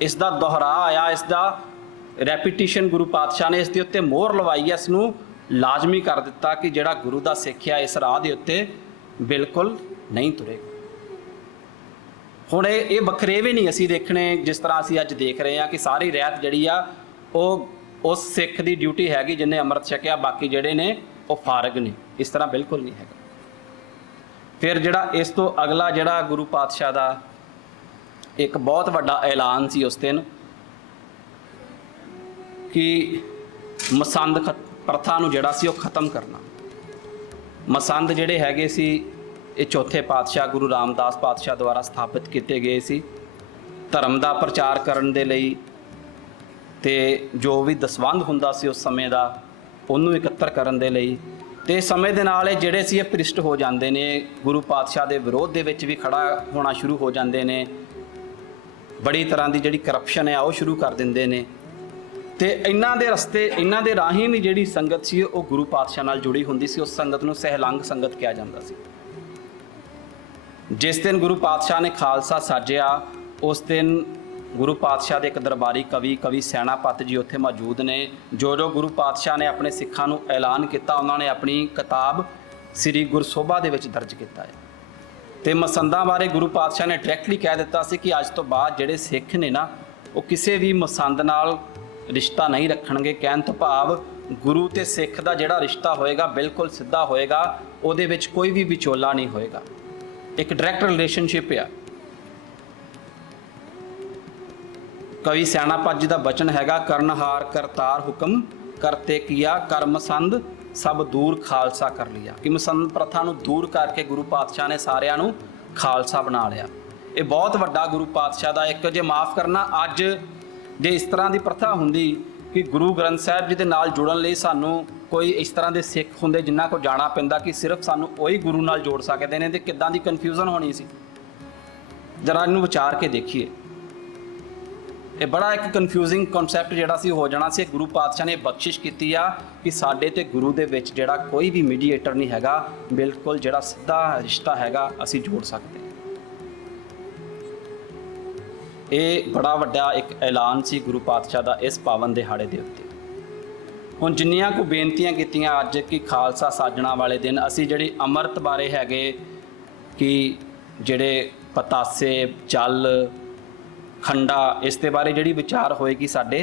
ਇਸ ਦਾ ਦੁਹਰਾ ਆਇਆ, ਇਸ ਦਾ ਰੈਪੀਟੀਸ਼ਨ ਗੁਰੂ ਪਾਤਸ਼ਾਹ ਨੇ ਇਸ ਦੇ ਉੱਤੇ ਮੋਹਰ ਲਵਾਈ ਹੈ। ਇਸ ਨੂੰ ਲਾਜ਼ਮੀ ਕਰ ਦਿੱਤਾ ਕਿ ਜਿਹੜਾ ਗੁਰੂ ਦਾ ਸਿੱਖਿਆ ਇਸ ਰਾਹ ਦੇ ਉੱਤੇ ਬਿਲਕੁਲ ਨਹੀਂ ਤੁਰੇਗਾ। ਹੁਣ ਇਹ ਵੱਖਰੇਵੇ ਨਹੀਂ ਅਸੀਂ ਦੇਖਣੇ ਜਿਸ ਤਰ੍ਹਾਂ ਅਸੀਂ ਅੱਜ ਦੇਖ ਰਹੇ ਹਾਂ ਕਿ ਸਾਰੀ ਰਹਿਤ ਜਿਹੜੀ ਆ उस सिख की ड्यूटी हैगी जिन्हें अमृत छकिया, बाकी जिहड़े ने वो फारग ने। इस तरह बिल्कुल नहीं हैगा। फिर जिहड़ा इस तो अगला जिहड़ा गुरु पातशाह का एक बहुत वड्डा ऐलान सी उस दिन कि मसंद प्रथा नूं जिहड़ा सी वो खत्म करना। मसंद जिहड़े हैगे सी ये चौथे पातशाह गुरु रामदास पातशाह द्वारा स्थापित किए गए सी धर्म का प्रचार करन दे लई, ते जो भी दसवंध हुंदा सी उस समय का उन्होंने इकत्तर करन दे लई, ते समय दे नाल जिहड़े सी भ्रिष्ट हो जाते हैं, गुरु पातशाह के विरोध दे विच भी खड़ा होना शुरू हो जाते हैं, बड़ी तरह की जिहड़ी करप्शन है वो शुरू कर दिंदे ने। ते इन्हां दे रस्ते इन्हां दे राहीं भी जिहड़ी संगत सी वो गुरु पातशाह नाल जुड़ी हुंदी सी। उस संगत नूं सहलंग संगत कहा जाता सी। जिस दिन गुरु पातशाह ने खालसा साजिया उस दिन गुरु पातशाह के एक दरबारी कवि सैनापत जी उत्थे मौजूद ने। जो गुरु पातशाह ने अपने सिखां नूं ऐलान किया उन्होंने अपनी किताब श्री गुरसोभा दे विच दर्ज किया है। तो मसंदां बारे गुरु पातशाह ने डायरैक्टली कह दिता सी कि अज तो बाद जिहड़े सिख ने ना वो किसी भी मसंद नाल रिश्ता नहीं रखणगे। कहण तो भाव गुरु ते सिख का जिहड़ा रिश्ता होएगा बिल्कुल सीधा होएगा, उहदे विच कोई भी विचोला नहीं होएगा, एक डायरैक्ट रिलेशनशिप आ। कवि सैनापत जी का बचन हैगा, करनहार करतार हुक्म करते किया, कर मसंद सब दूर खालसा कर लिया। कि मसंद प्रथा नूं दूर करके गुरु पातशाह ने सारिਆਂ नूं खालसा बना लिया। ये बहुत वड्डा गुरु पातशाह का एक जे माफ़ करना अज जे इस तरह की प्रथा हुंदी कि गुरु ग्रंथ साहिब जी के नाल जुड़न लई सानू कोई इस तरह के सिख हुंदे जिन्हां को जाना पैंदा कि सिर्फ सानू वही गुरु नाल जोड़ सकते हैं, तो किद्दां दी कन्फ्यूजन होनी सी। जरा इनू विचार के देखिए, ये बड़ा एक कन्फ्यूजिंग कॉन्सैप्ट जिहड़ा सी हो जाना सी। गुरु पातशाह ने बख्शिश की आ कि साडे ते गुरु दे विच जिहड़ा कोई भी मीडिएटर नहीं हैगा, बिल्कुल जिहड़ा सीधा रिश्ता हैगा असीं जोड़ सकते हैं। ये बड़ा वड्डा एक ऐलान सी गुरु पातशाह का इस पावन दिहाड़े दे उत्ते। हुण जिन्नियां को बेनतियां कीतियां अज कि खालसा साजणा वाले दिन असीं जिहड़ी अमृत बारे हैगे कि जिहड़े पतासे जल खंडा इस दे बारे जिहड़ी विचार होएगी साडे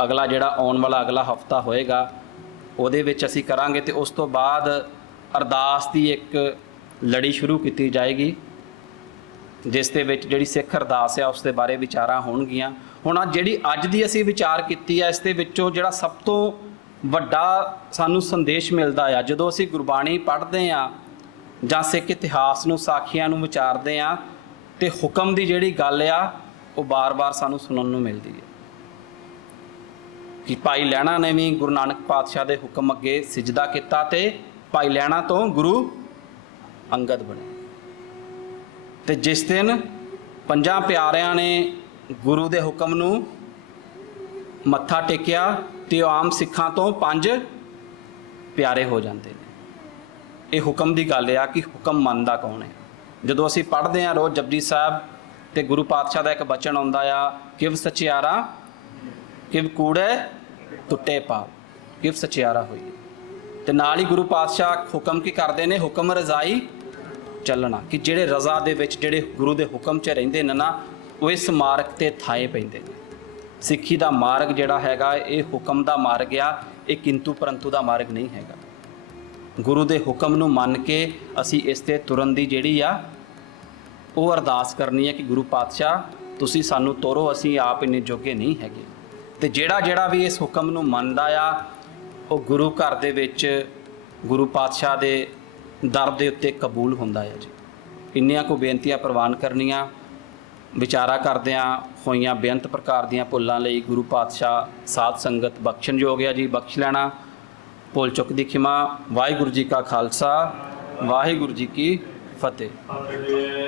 अगला जिहड़ा आउण वाला अगला हफ्ता होएगा उहदे विच असीं करांगे। ते उस तो बाद अरदास की एक लड़ी शुरू की जाएगी जिस दे विच जिहड़ी सिख अरदास है उस दे बारे विचारां होणगीਆਂ। हुण जिहड़ी अज दी असीं विचार कीती है इस दे विचों जिहड़ा सब तो वड्डा सानूं संदेश मिलदा आ जदों असीं गुरबाणी पढ़दे आ जां सिख इतिहास नूं साखियां नूं विचारदे आ ते हुक्म दी जिहड़ी गल आ वो बार बार सानूं सुनन नूं मिलदी है कि भाई लैणा ने भी गुरु नानक पातशाह दे हुक्म अगे सिजदा किता ते भाई लैणा तो गुरु अंगद बने। ते जिस दिन पंजां प्यारिਆਂ ने गुरु दे हुक्म नूं मत्था टेकिया ते आम सिखां तो 5 प्यारे हो जाते हैं। ये हुक्म की गल आ कि हुक्म मनदा कौन है। जदों असीं पढ़दे आ रोज़ जपजी साहब ते गुरु पातशाह का एक बचन आउंदा आ, किव सचियारा किव कूड़े टुटे पाल, किव सचियारा होई। ते नाल ही गुरु पातशाह हुक्म की करते हैं, हुक्म रजाई चलना कि जिहड़े रज़ा दे विच जिहड़े गुरु दे हुक्म च रहिंदे ने ना वो इस मार्ग ते थाए पैंदे ने। सिੱਖੀ ਦਾ मार्ग जिहड़ा हैगा ये हुक्म ਦਾ मार्ग आ, ये किंतु परंतु ਦਾ मार्ग नहीं हैगा। गुरु दे हुक्म नूं मन के असी इस ते तुरन दी जिहड़ी आ वो अरदास करनी है कि गुरु पातशाह तुसी सानू तोरो, असी आप इन्ने जोगे नहीं हैगे। ते जिहड़ा जिहड़ा भी इस हुक्म नूं मनदा आ वो गुरु घर दे विच गुरु पातशाह दे दर दे उत्ते कबूल हुंदा है जी। इन्नियां को बेनतियां प्रवान करनियां विचारा करदियां होइयां बेअंत प्रकार दीयां भुल्लां लई गुरु पातशाह साध संगत बख्शणयोग है जी, बख्श लैना। भुल चुक दी खिमा। वाहिगुरू जी का खालसा, वाहिगुरू जी की फतेह।